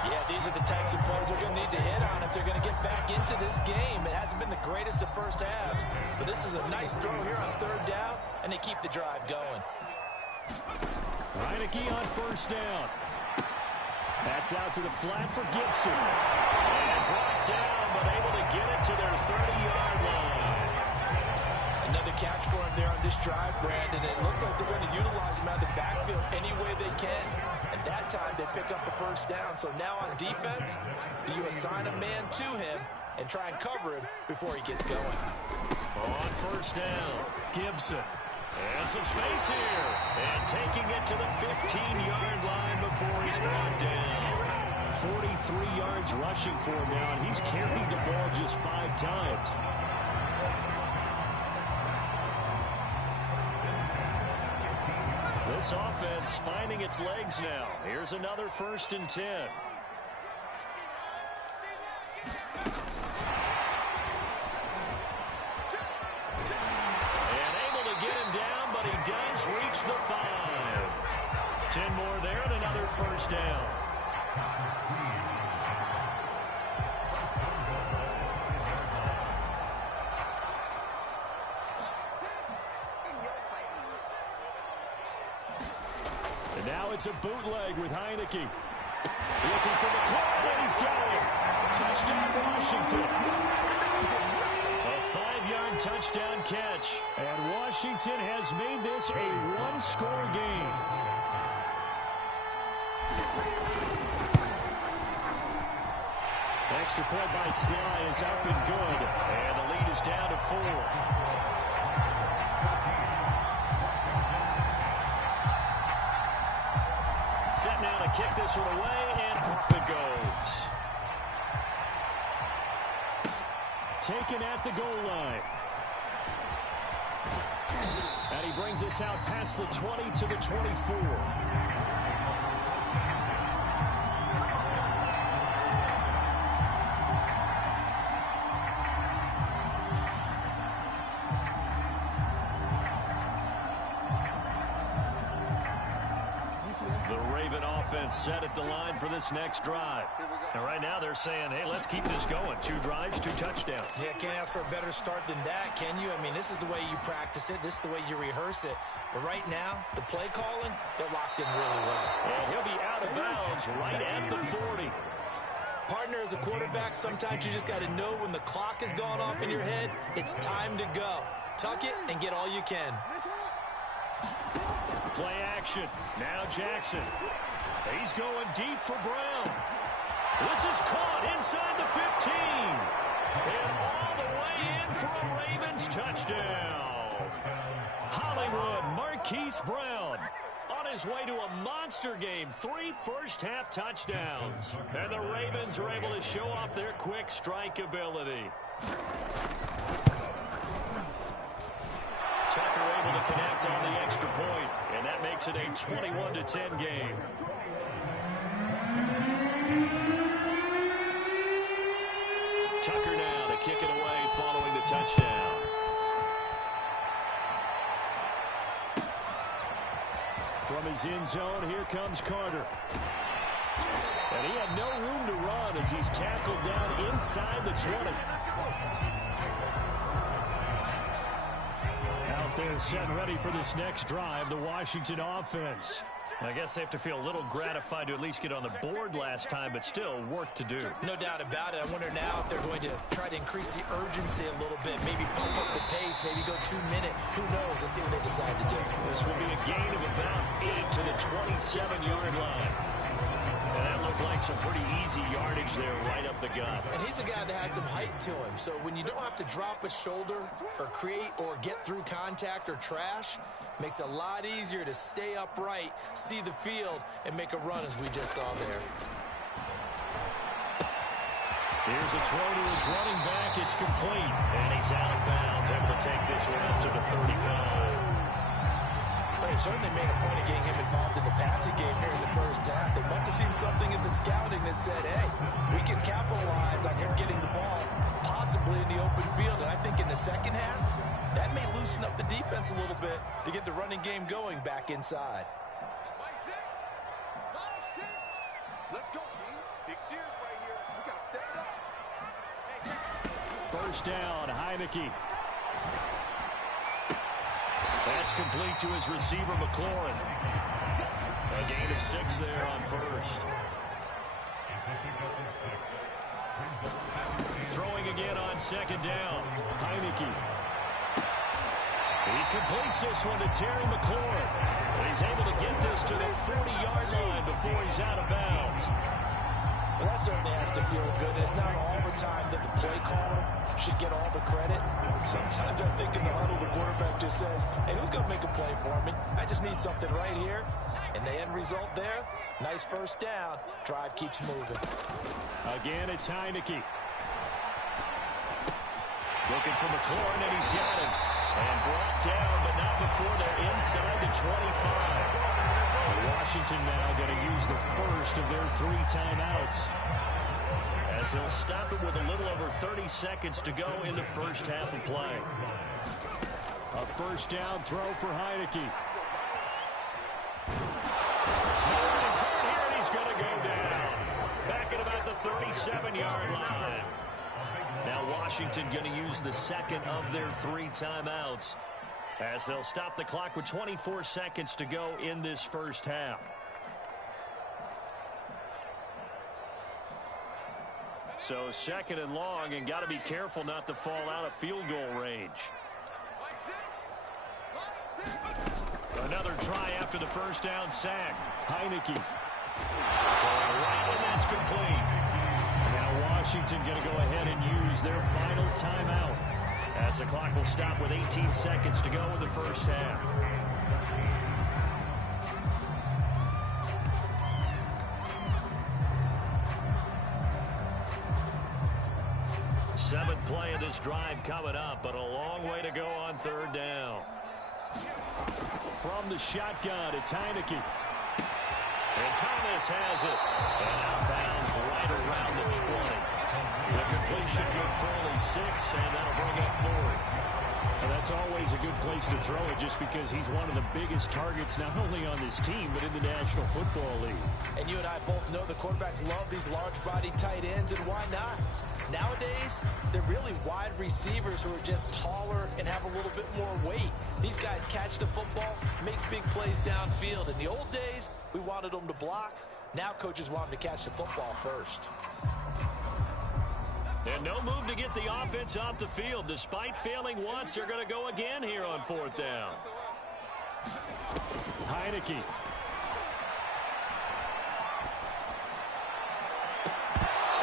Yeah, these are the types of plays they're going to need to hit on if they're going to get back into this game. It hasn't been the greatest of first halves, but this is a nice throw here on 3rd down, and they keep the drive going. Heineke on 1st down. That's out to the flat for Gibson. And brought down, but able to get it to their 30-yard line. Another catch for him there on this drive, Brandon. It looks like they're going to utilize him out of the backfield any way they can. At that time, they pick up a 1st down. So now on defense, do you assign a man to him and try and cover him before he gets going? On 1st down, Gibson. And some space here. And taking it to the 15-yard line before he's brought down. 43 yards rushing for him now, and he's carried the ball just 5 times. This offense finding its legs now. Here's another 1st and 10. And able to get him down, but he does reach the 5. 10 more there and another 1st down. And now it's a bootleg with Heineke. Looking for McLaurin, and he's got him. Touchdown, Washington. A 5-yard touchdown catch. And Washington has made this a one-score game. Extra point by Sly is up and good. And the lead is down to 4. Set now to kick this one away, and off it goes. Taken at the goal line. And he brings us out past the 20 to the 24. Set at the line for this next drive. And right now they're saying, hey, let's keep this going. 2 drives, 2 touchdowns. Yeah, can't ask for a better start than that, can you? I mean, this is the way you practice it. This is the way you rehearse it. But right now, the play calling, they're locked in really well. And he'll be out of bounds right at the 40. Partner, as a quarterback, sometimes you just got to know when the clock has gone off in your head, it's time to go. Tuck it and get all you can. Play action. Now Jackson. He's going deep for Brown. This is caught inside the 15. And all the way in for a Ravens touchdown. Hollywood Marquise Brown on his way to a monster game. 3 first-half touchdowns. And the Ravens are able to show off their quick strike ability. Tucker able to connect on the extra point, and that makes it a 21-10 game. Tucker now to kick it away following the touchdown. From his end zone, here comes Carter. And he had no room to run as he's tackled down inside the 20. Out there set and ready for this next drive, the Washington offense. I guess they have to feel a little gratified to at least get on the board last time, but still work to do. No doubt about it. I wonder now if they're going to try to increase the urgency a little bit, maybe pump up the pace, maybe go 2-minute. Who knows? Let's see what they decide to do. This will be a gain of about 8 to the 27-yard line. And that looked like some pretty easy yardage there right up the gut. And he's a guy that has some height to him, so when you don't have to drop a shoulder or create or get through contact or trash, makes it a lot easier to stay upright, see the field, and make a run as we just saw there. Here's a throw to his running back. It's complete. And he's out of bounds, able to take this one up to the 35. They certainly made a point of getting him involved in the passing game here in the first half. They must have seen something in the scouting that said, hey, we can capitalize on him getting the ball possibly in the open field. And I think in the second half, that may loosen up the defense a little bit to get the running game going back inside. Let's go, team. Big series right here, so we got to step it up. First down, Heineke. That's complete to his receiver, McLaurin. A gain of 6 there on first. Throwing again on second down. Heineke. He completes this one to Terry McLaurin. And he's able to get this to the 40-yard line before he's out of bounds. Well, that certainly has to feel good. It's not all the time that the play caller should get all the credit. Sometimes I think in the huddle, the quarterback just says, hey, who's going to make a play for me? I just need something right here. And the end result there, nice first down. Drive keeps moving. Again, it's Heineke. Looking for McLaurin, and he's got him. And brought down, but not before they're inside the 25. Washington now going to use the first of their 3 timeouts, as they'll stop it with a little over 30 seconds to go in the first half of play. A first down throw for Heineke. Turn here, and he's going to go down. Back at about the 37-yard line. Now Washington going to use the second of their 3 timeouts, as they'll stop the clock with 24 seconds to go in this first half. So second and long, and got to be careful not to fall out of field goal range. Another try after the first down sack. Heineke. Right, and that's complete. Now Washington going to go ahead and use their final timeout, as the clock will stop with 18 seconds to go in the first half. Seventh play of this drive coming up, but a long way to go on third down. From the shotgun, it's Heineke. And Thomas has it. And out of bounds right around the 20. The completion good for only 6, and that'll bring up fourth. Well, that's always a good place to throw it, just because he's one of the biggest targets not only on this team but in the National Football League. And you and I both know the quarterbacks love these large-bodied tight ends, and why not? Nowadays, they're really wide receivers who are just taller and have a little bit more weight. These guys catch the football, make big plays downfield. In the old days, we wanted them to block. Now coaches want them to catch the football first. And no move to get the offense off the field. Despite failing once, they're going to go again here on fourth down. Heineke.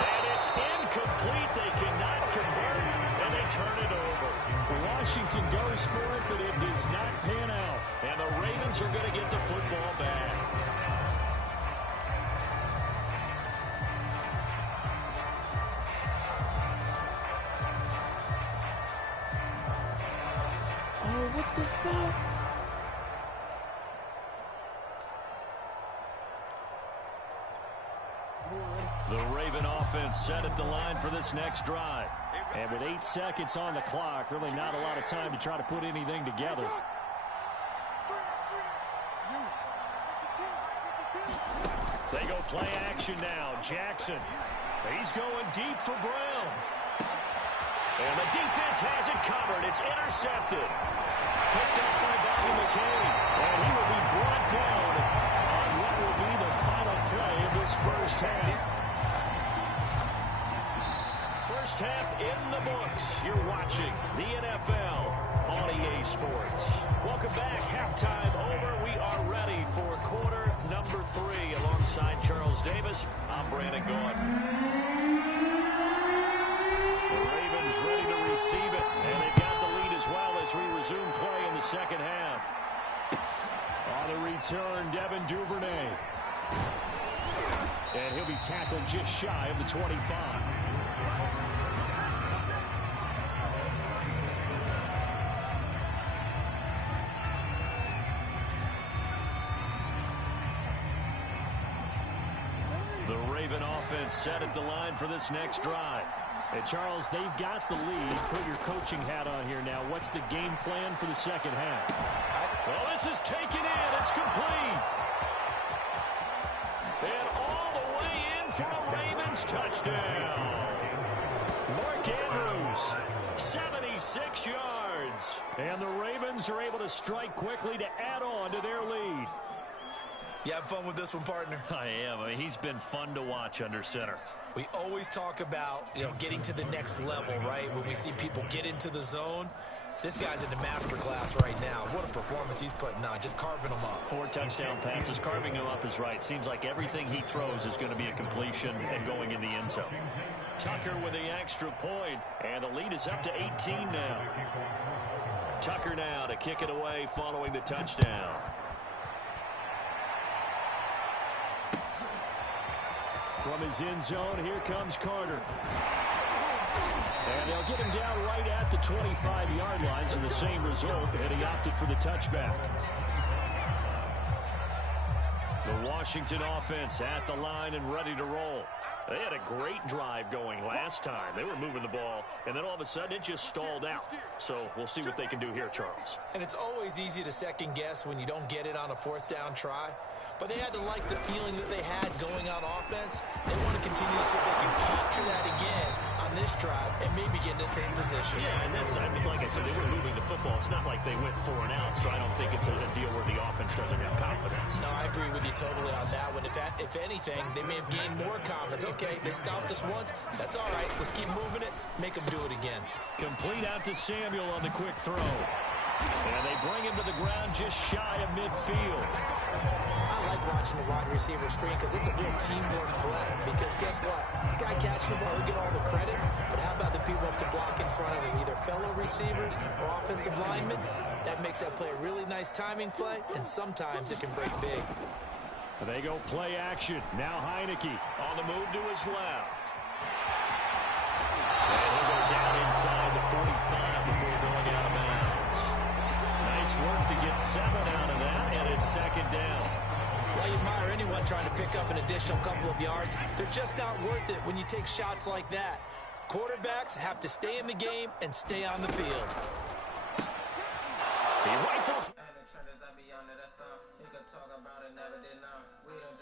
And it's incomplete. They cannot convert, and they turn it over. Washington goes for it, but it does not pan out. And the Ravens are going to get the football back. What the fuck? The Raven offense set at the line for this next drive. And with 8 seconds on the clock, really not a lot of time to try to put anything together. They go play action now. Jackson. He's going deep for Brown. And the defense has it covered. It's intercepted. Picked up by Bobby McCain. And he will be brought down on what will be the final play of this first half. First half in the books. You're watching the NFL on EA Sports. Welcome back. Halftime over. We are ready for quarter number 3. Alongside Charles Davis, I'm Brandon Gaudin. Ready to receive it, and they've got the lead as well as we resume play in the second half. On the return, Devin Duvernay. And he'll be tackled just shy of the 25. The Raven offense set at the line for this next drive. And Charles, they've got the lead. Put your coaching hat on here now. What's the game plan for the second half? Well, this is taken in. It's complete. And all the way in for a Ravens touchdown. Mark Andrews, 76 yards. And the Ravens are able to strike quickly to add on to their lead. You have fun with this one, partner? I am. I mean, he's been fun to watch under center. We always talk about, getting to the next level, right? When we see people get into the zone, this guy's in the master class right now. What a performance he's putting on, just carving them up. 4 touchdown passes. Carving him up is right. Seems like everything he throws is going to be a completion and going in the end zone. Tucker with the extra point, and the lead is up to 18 now. Tucker now to kick it away following the touchdown. From his end zone, here comes Carter. And they'll get him down right at the 25-yard line, so the same result, and he opted for the touchback. The Washington offense at the line and ready to roll. They had a great drive going last time. They were moving the ball, and then all of a sudden it just stalled out. So we'll see what they can do here, Charles. And it's always easy to second guess when you don't get it on a 4th down try. But they had to like the feeling that they had going on offense. They want to continue to see if they can capture that again on this drive and maybe get in the same position. Yeah, and that's, like I said, they were moving the football. It's not like they went 4 and out, so I don't think it's a deal where the offense doesn't have confidence. No, I agree with you totally on that one. If anything, they may have gained more confidence. Okay, they stopped us once. That's all right. Let's keep moving it. Make them do it again. Complete out to Samuel on the quick throw. And they bring him to the ground just shy of midfield. I like watching the wide receiver screen because it's a real teamwork play. Because guess what? The guy catching the ball, he'll get all the credit. But how about the people up to block in front of him? Either fellow receivers or offensive linemen. That makes that play a really nice timing play. And sometimes it can break big. They go play action. Now Heineke on the move to his left. And he'll go down inside the 45 before going out of bounds. Nice work to get 7 out of that, and it's second down. Well, you admire anyone trying to pick up an additional couple of yards. They're just not worth it when you take shots like that. Quarterbacks have to stay in the game and stay on the field. He rifles. You can talk about it, never did not. We done